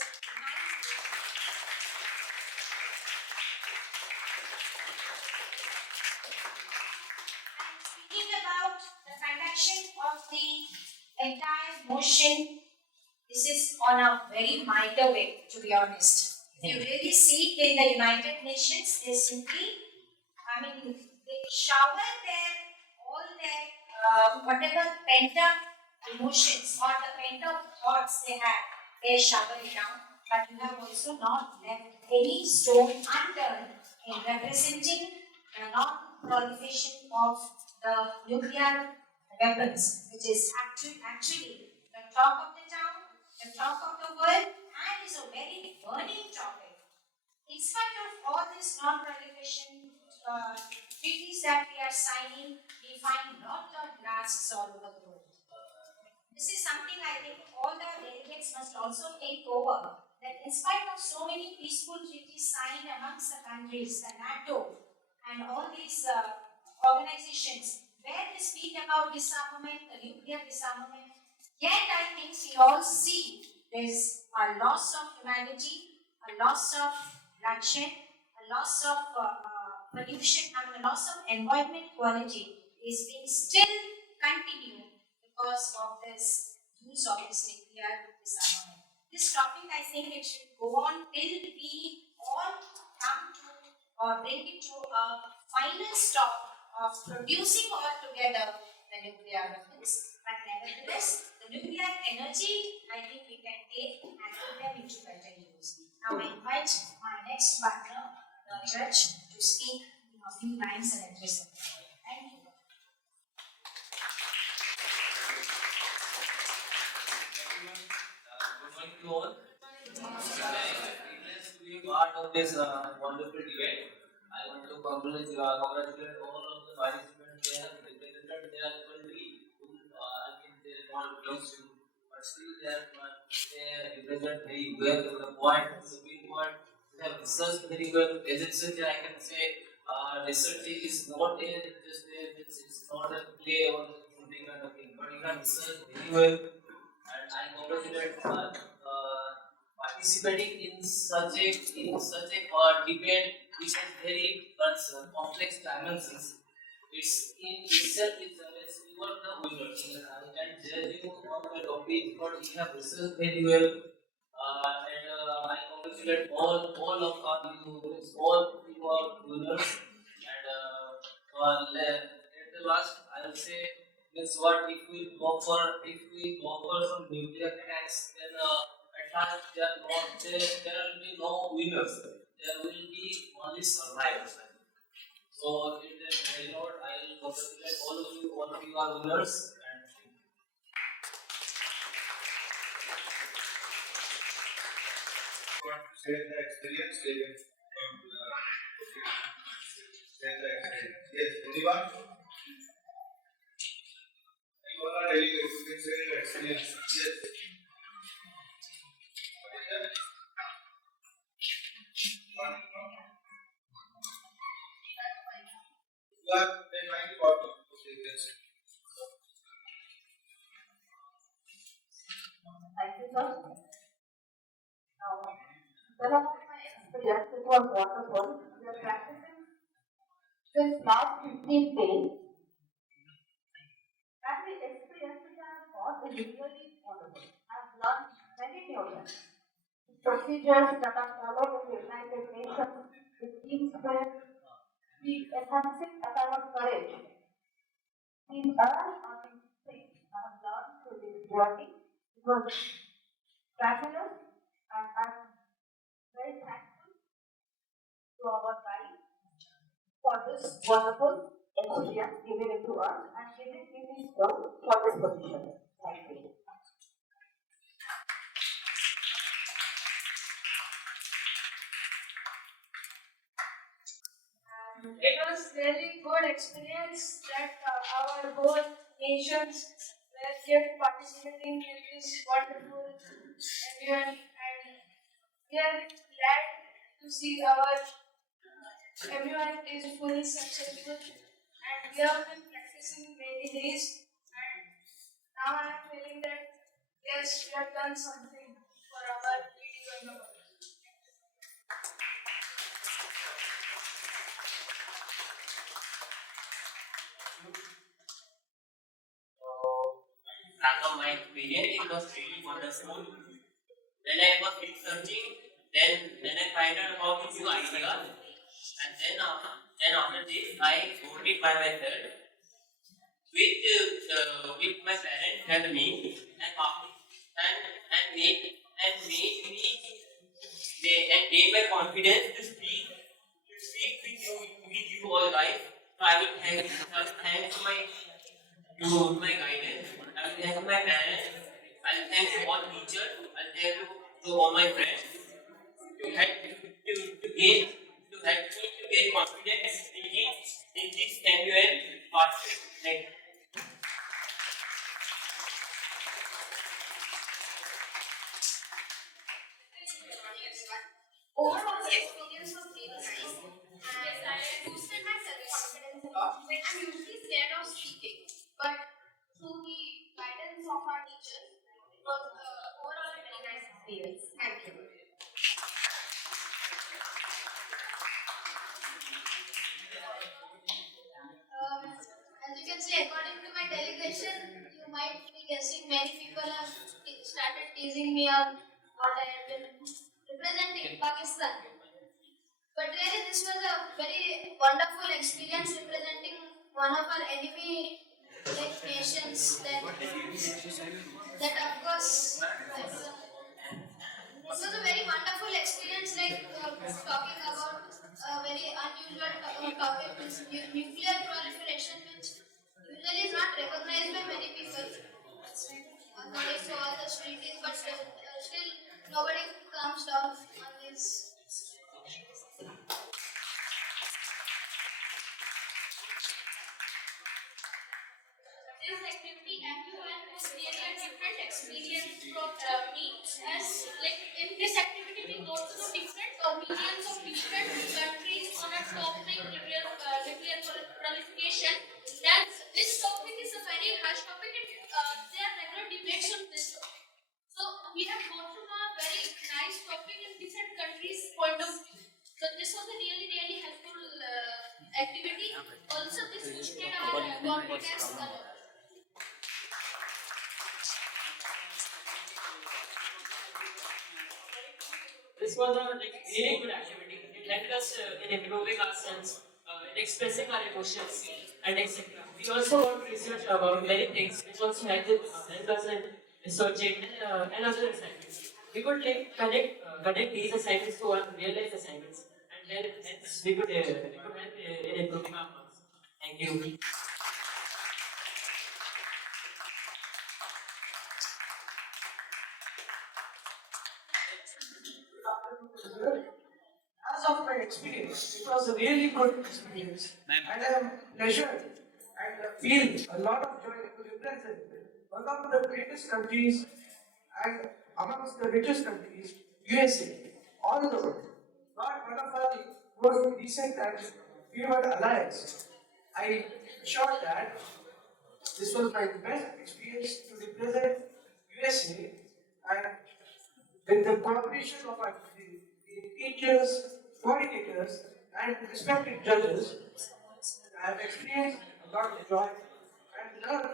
And speaking about the conduction of the entire motion, this is on a very minor way, to be honest. If you really see it in the United Nations, they simply, they shower all their whatever pent up emotions or the pent up thoughts they have, they shower it down. But you have also not left any stone unturned in representing the non-proliferation of the nuclear weapons, which is actually the talk of the town, the talk of the world, and is a very burning topic. In spite of all these non-proliferation treaties that we are signing, we find lot of blasts all over the world. This is something I think all the delegates must also take over. That in spite of so many peaceful treaties signed amongst the countries, the NATO, and all these organizations, where they speak about disarmament, the nuclear disarmament, yet I think we all see there's a loss of humanity, a loss of bloodshed, a loss of pollution, a loss of environment quality is being still continued because of this use of this nuclear disarmament. This topic, I think it should go on till we all come to or bring it to a final stop of producing altogether the nuclear weapons. But nevertheless, the nuclear energy, I think we can take and put them into better use. Now I invite my next partner, the judge, to speak a few lines and address them. Thank you. Good morning to all. Privileged to be part of this wonderful debate. I want to congratulate all of the participants. They have represented their country, who they not belongs to, but still they represent very well the point, the Supreme Court. They have researched very well. As it says, I can say research is not it's not a play or something kind of thing, but you have researched very well. And I congratulate participating in such a debate which has very complex dimensions. It's in itself is you are the winner. I can judge you on the topic, but you have researched very well. And I congratulate all of you, all you are winners. And at the last, I will say means what if we go for some nuclear attacks, then at last there will be no winners. There will be only survivors. So in that note, I will congratulate all of you. All of you are winners. And share the experience taken from share the experience. Yes, anyone? You all are delegates, you can share your experience. Yes. What is that? One. You are trying to what? Okay, yes. Thank you, sir. Now, one of my experience, it was wonderful. We are practicing since last 15 days. And the experience which I have got is really wonderful. I've learned many new things. Procedures that are followed in the United Nations, the team spirit, the enhancing of our courage. These are the things I have learned through this journey. It was fabulous, and I'm very thankful to our guide for this wonderful experience given it to us and giving me this scope for this position. Thank you. It was really good experience that our both nations were here participating in this wonderful event, and we are glad to see our everyone is fully successful, and we have been practicing many days, and Now I am feeling that yes, we have done something for our Goenka. From my experience, it was really wonderful. Then I was researching, then I find out about the new ideas, and then after this, I wrote it by myself with my parents and me, and made me and gave my confidence to speak with you all guys. So I will thank to my guidance. I will thank my parents. I will thank to all teachers. I will thank to all my friends to help me to gain confidence in this MUN pathway. Thank you. Overall, the experience was really nice, and it boosted my self-confidence a lot. Like, I'm usually scared of speaking, but through the guidance of our teachers, it was overall a very nice experience. Thank you. As you can see, according to my delegation, you might be guessing many people have started teasing me on what I have been representing Pakistan. But really, this was a very wonderful experience representing one of our enemy like nations that of course it was a very wonderful experience like talking about a very unusual topic is nuclear proliferation which usually is not recognized by many people according to all the treaties but still nobody comes down on this. This activity MUN was really a different experience from me as like in this activity we go through different opinions of different countries on a topic nuclear proliferation. Then this topic is a very hush topic and there are regular debates on this topic. So we have gone through a very nice topic in different countries' point of view. So this was a really helpful activity. Also this boosted our confidence a lot. This was a really good activity. It helped us in improving our sense, in expressing our emotions, and etc. We also got research about many things, which also helped us in researching and other assignments. We could connect these assignments to our real life assignments, and then hence we could help in improving our marks. Thank you. As of my experience, it was a really good experience, and I am pleasured and feel a lot of joy to represent one of the greatest countries and amongst the richest countries, USA, all the world. Not one of our most recent and favored allies. I sure that this was my best experience to represent USA and with the cooperation of our the teachers, coordinators, and respected judges, I have experienced a lot of joy and learned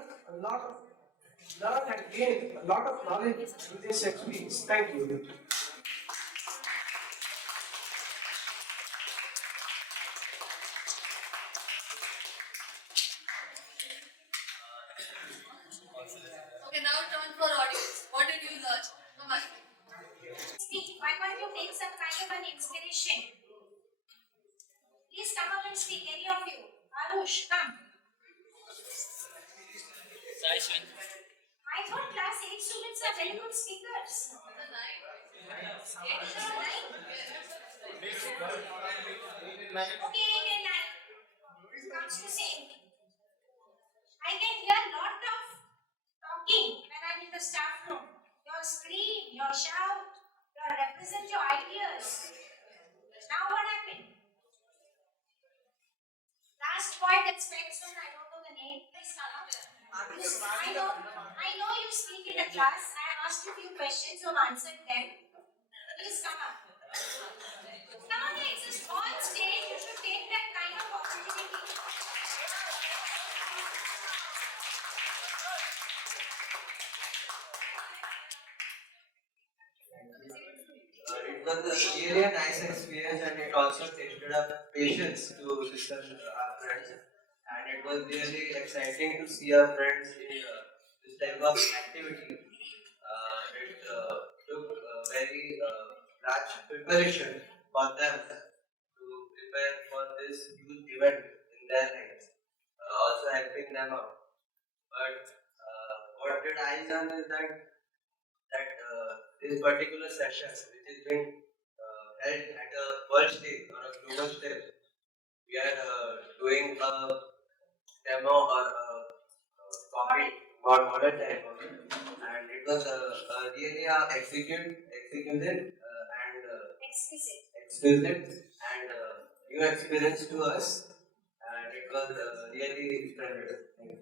and gained a lot of knowledge in this experience. Thank you. Okay, now turn for audience. What did you learn? Come on. Speak. Why can't you take some kind of an inspiration? Please come up and speak, any of you. Arush, come. I thought class 8 students are very good speakers. Eight or nine? Okay, 8 and 9. Comes to same. I can hear a lot of talking when I'm in the staff room. You scream, you shout, you represent your ideas. Now what happened? Last boy that speaks on, I don't know the the name. Please come up. I know you speak in the class. I have asked you a few questions, you have answered them. Please come up. Come on, it's a small stage. You should take that kind of opportunity. It was really a nice experience, and it also tested our patience to listen to our friends. And it was really exciting to see our friends in this type of activity. It took very large preparation for them to prepare for this huge event in their lives, also helping them out. But what did I learn is that this particular session, which is being held at a world stage or a global stage, we are doing a demo or a topic about modern time, okay? And it was really executed and exquisite and new experience to us, and it was really splendid. Thank you.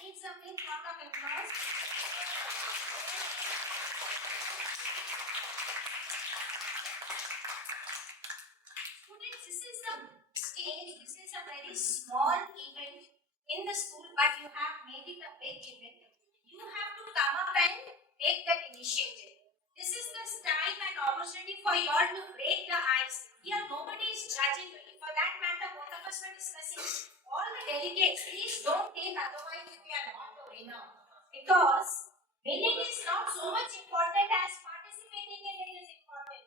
Needs a big round of applause. Students, this is the stage, this is a very small event in the school, but you have made it a big event. You have to come up and take that initiative. This is the time and opportunity for you all to break the ice. Here, nobody is judging you. For that matter, both of us were discussing. All the delegates, please don't take otherwise if we are not the winner. Because winning is not so much important as participating in it is important.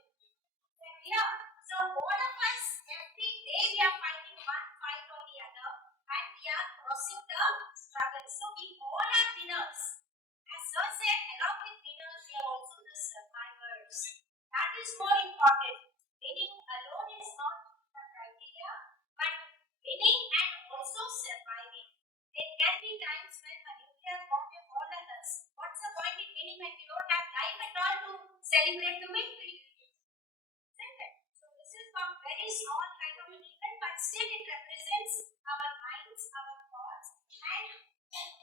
Yeah. So all of us, every day we are fighting one fight or the other, and we are crossing the struggle. So we all are winners. As Sir said, along with winners, we are also the survivors. That is more important. Winning alone is not the criteria, but winning and also surviving. There can be times when a nuclear bomb will fall on us. What's the point in winning when we don't have life at all to celebrate the victory? Isn't it? So this is a very small kind of an event, but still it represents our minds, our thoughts, and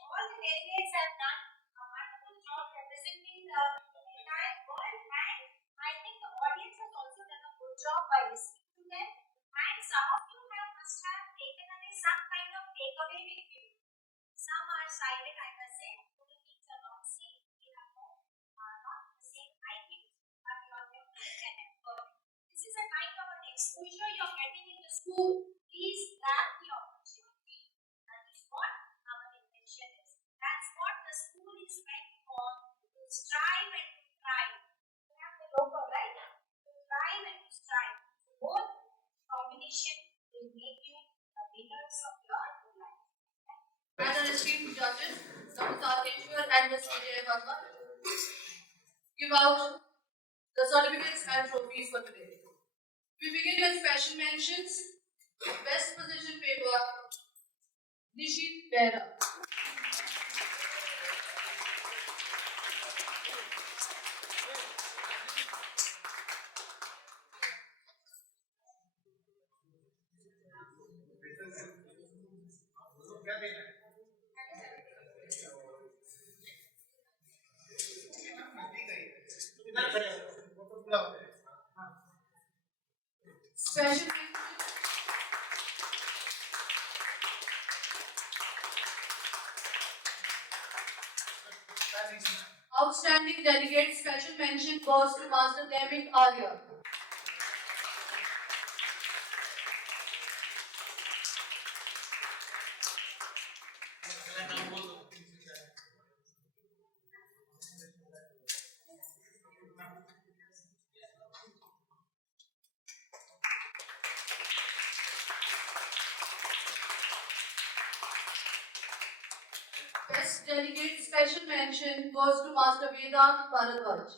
all the delegates have done a wonderful job representing the entire world, and I think the audience has also done a good job by listening to them, and some of you must have taken away some kind of takeaway with you. Some are silent, I must say, human beings are not same, we have not the same IQ, but you are definitely an expert. This is a kind of an exposure you are getting in the school. Please grab the opportunity. That is what our intention is. That's what the school is meant for, to strive and to thrive. You have the logo, right? To thrive and to strive. Both combination will make you the winners of your life. And our esteemed judges, Dr. Sarkeshwar and Ms. Goenka, give out the certificates and trophies for today. We begin with special mentions. Best position paper, Nishit Behra. Special outstanding delegate special mention goes to Master David Arya. Best delegate special mention goes to Master Vedant Bharadwaj.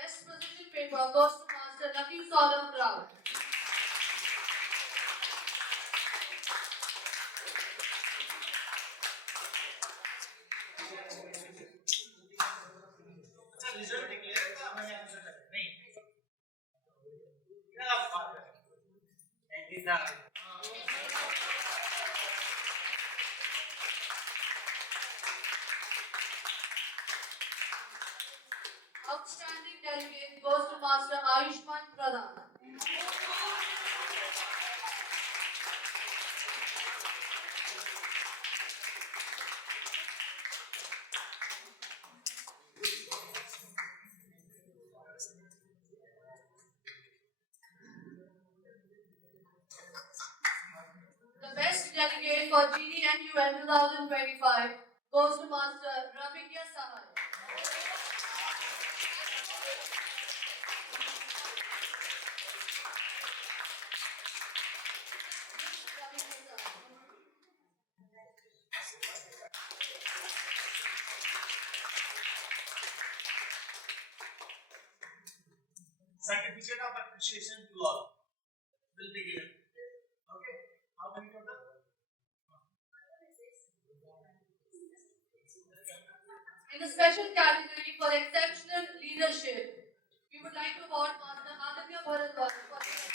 Best position paper goes to Master Lucky Solemn Rao. Result declare का मैंने answer कर नहीं क्या बात है thank you sir Outstanding delegate goes to Master Ayushman Pradhan. The best delegate for GDMUN 2025 goes to Master Ravikya Sahai. certificate of appreciation to all will be given. Okay, how many of them? In a special category for exceptional leadership, we would like to award Master Aditya Bharadwaj for his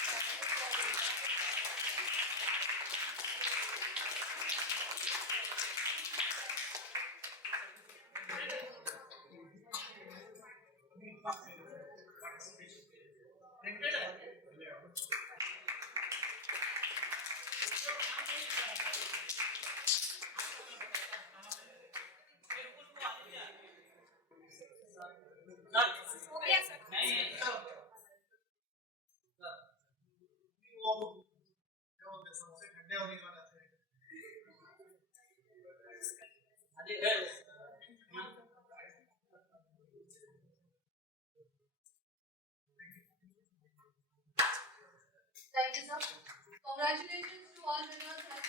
Thank you, sir. Congratulations to all winners and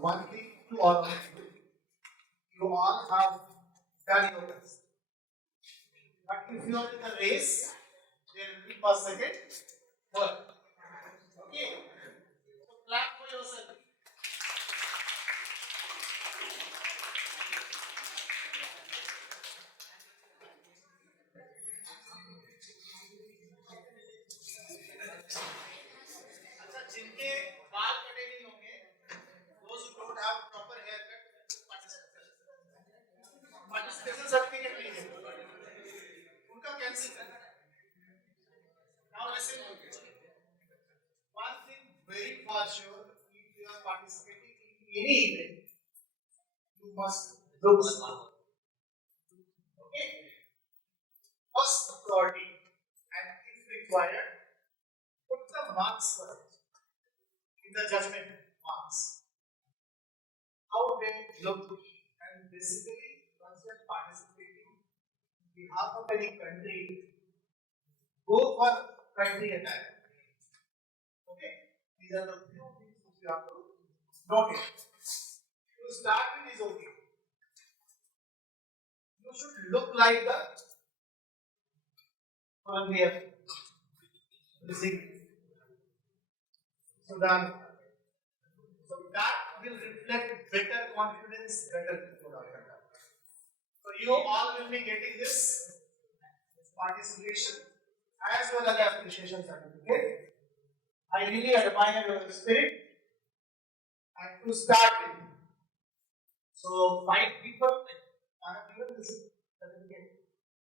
One thing to all of you, you all have done your best. But if you are in the race, there will be first, second, third. Okay? So clap for yourself. अच्छा जिनके बाल कटे नहीं होंगे, those who don't have proper haircut, participation certificate नहीं है, उनका cancel करना है. Now listen to me. One thing very for sure, if you are participating in any event, you must look smart. Okay? First priority, and if required, put the marks first in the judgment marks. How they look, and basically, once you are participating on behalf of any country, go for country attack. Okay? These are the few things which you have to notice. To start with is okay. You should look like the Colombian, Sudan. So that will reflect better confidence, better product. So you all will be getting this participation as well as the appreciation certificate. I really admire your spirit. And to start with, so 5 people, I have given this certificate.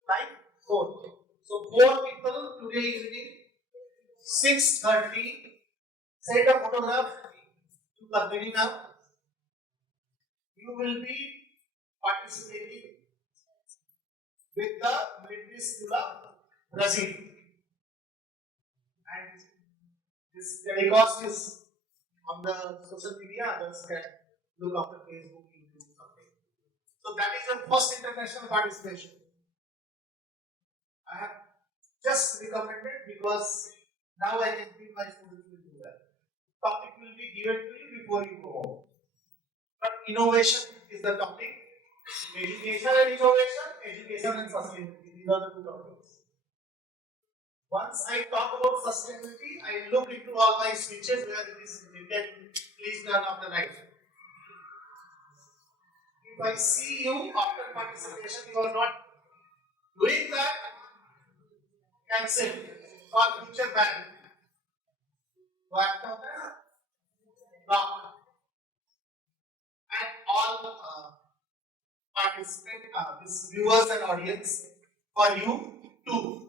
5, 4. So 4 people today evening, 6:30. Send a photograph to Kadmini now. You will be participating with the military school of Brazil. And this telecast is on the social media, others can look after Facebook, YouTube, something. So that is your first international participation. I have just recommended because now I can feel my students will do that. Topic will be given to you before you go home. But innovation is the topic. Education and innovation, education and sustainability. These are the two topics. Once I talk about sustainability, I look into all my switches where it is written, please turn off the light. If I see you after participation, you are not doing that, cancel for future ban. What block. And all participant, this viewers and audience, for you too.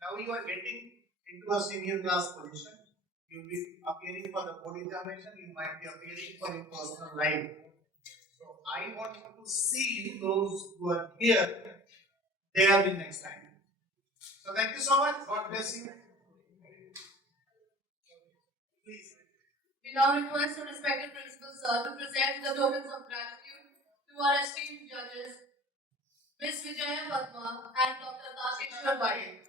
Now you are getting into a senior class position. You will be appearing for the board examination. You might be appearing for your personal life. So I want you to see those who are here. They are the next time. So thank you so much. God bless you. Please. We now request the respected principal sir to present the tokens of gratitude to our esteemed judges, Ms. Vijaya Padma and Dr. Takeshwar Bai.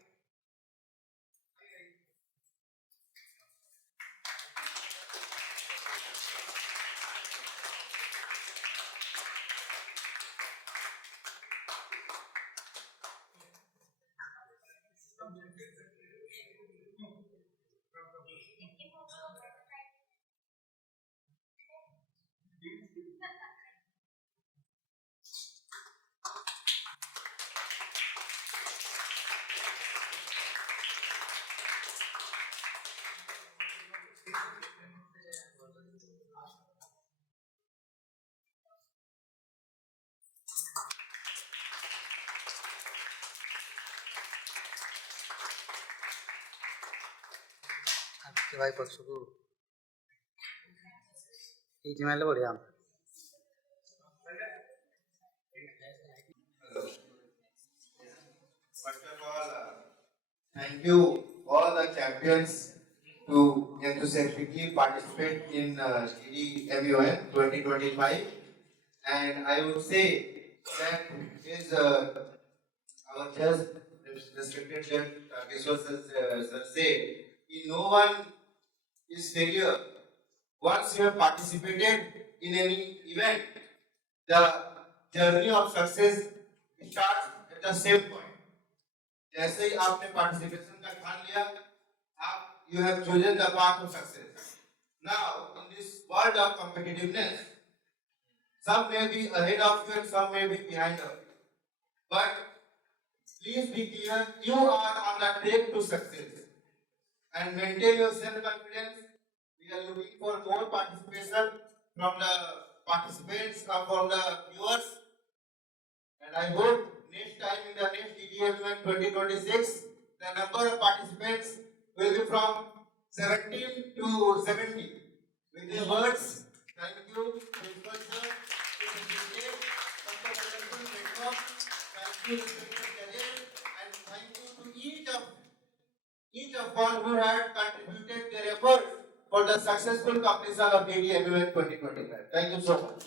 भाई परसों को email बढ़िया First of all, thank you all the champions to enthusiastically participate in GDMUN 2025, and I would say that is our judge, respected Judge Takeshwar sir said, no one is failure. Once you have participated in any event, the journey of success starts at the same point. जैसे ही आपने participation का ठान लिया, आप you have chosen the path of success. Now, in this world of competitiveness, some may be ahead of you and some may be behind of you. But please be clear, you are on the track to success. And maintain your self-confidence. We are looking for more participation from the participants or from the viewers. And I hope next time in the next GDMUN 2026, the number of participants will be from 17 to 70. With these words, thank you, Principal Sir, to facilitate such a wonderful platform. Thank you, respected judges, and thank you to each of all who had contributed their efforts for the successful completion of GDMUN 2025. Thank you so much.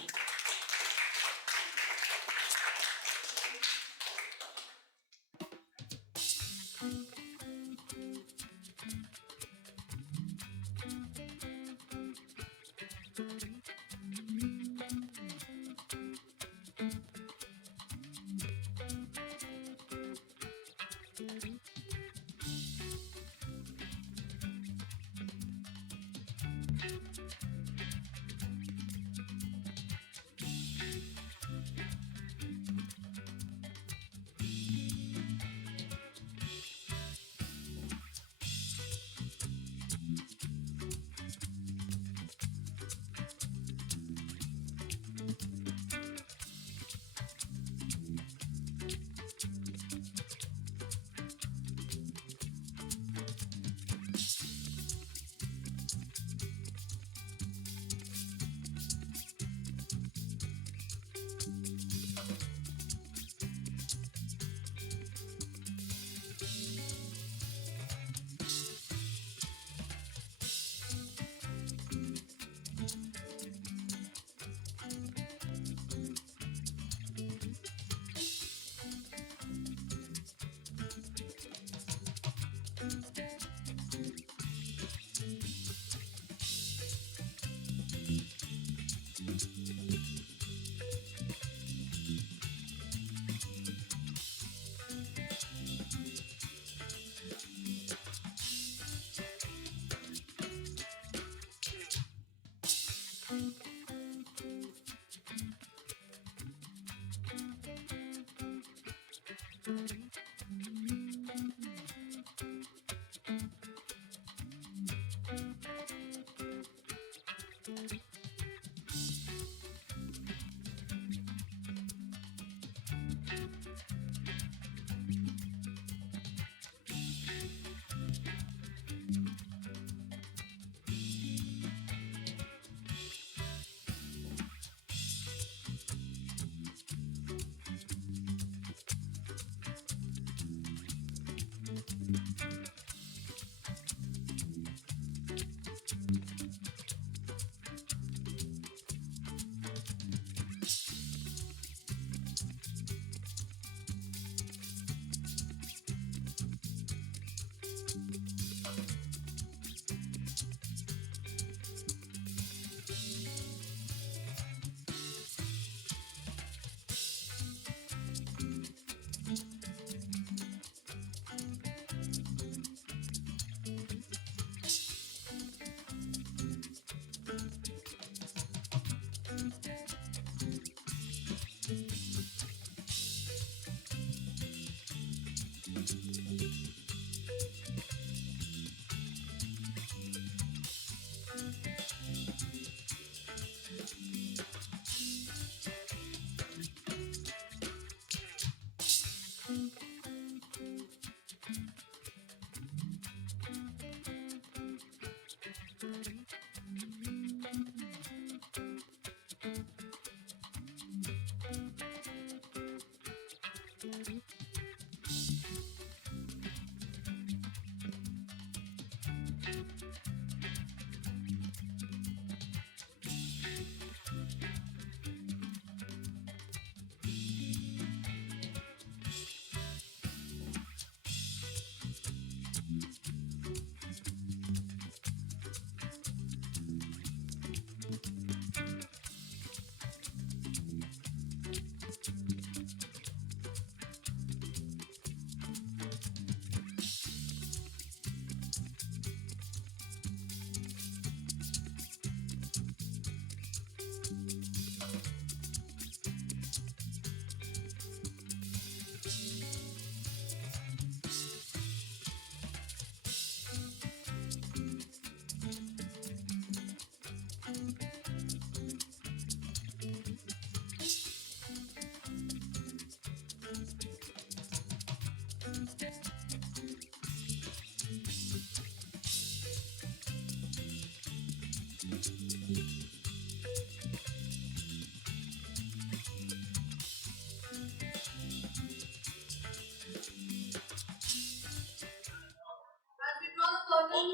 As we draw the curtain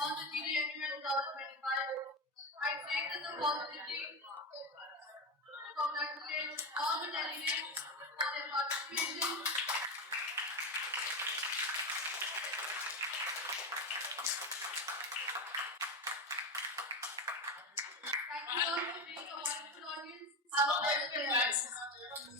on the GDMUN 2025, I take this opportunity to congratulate all the delegates for their participation. Thank you all for being a wonderful audience. Have a pleasant day.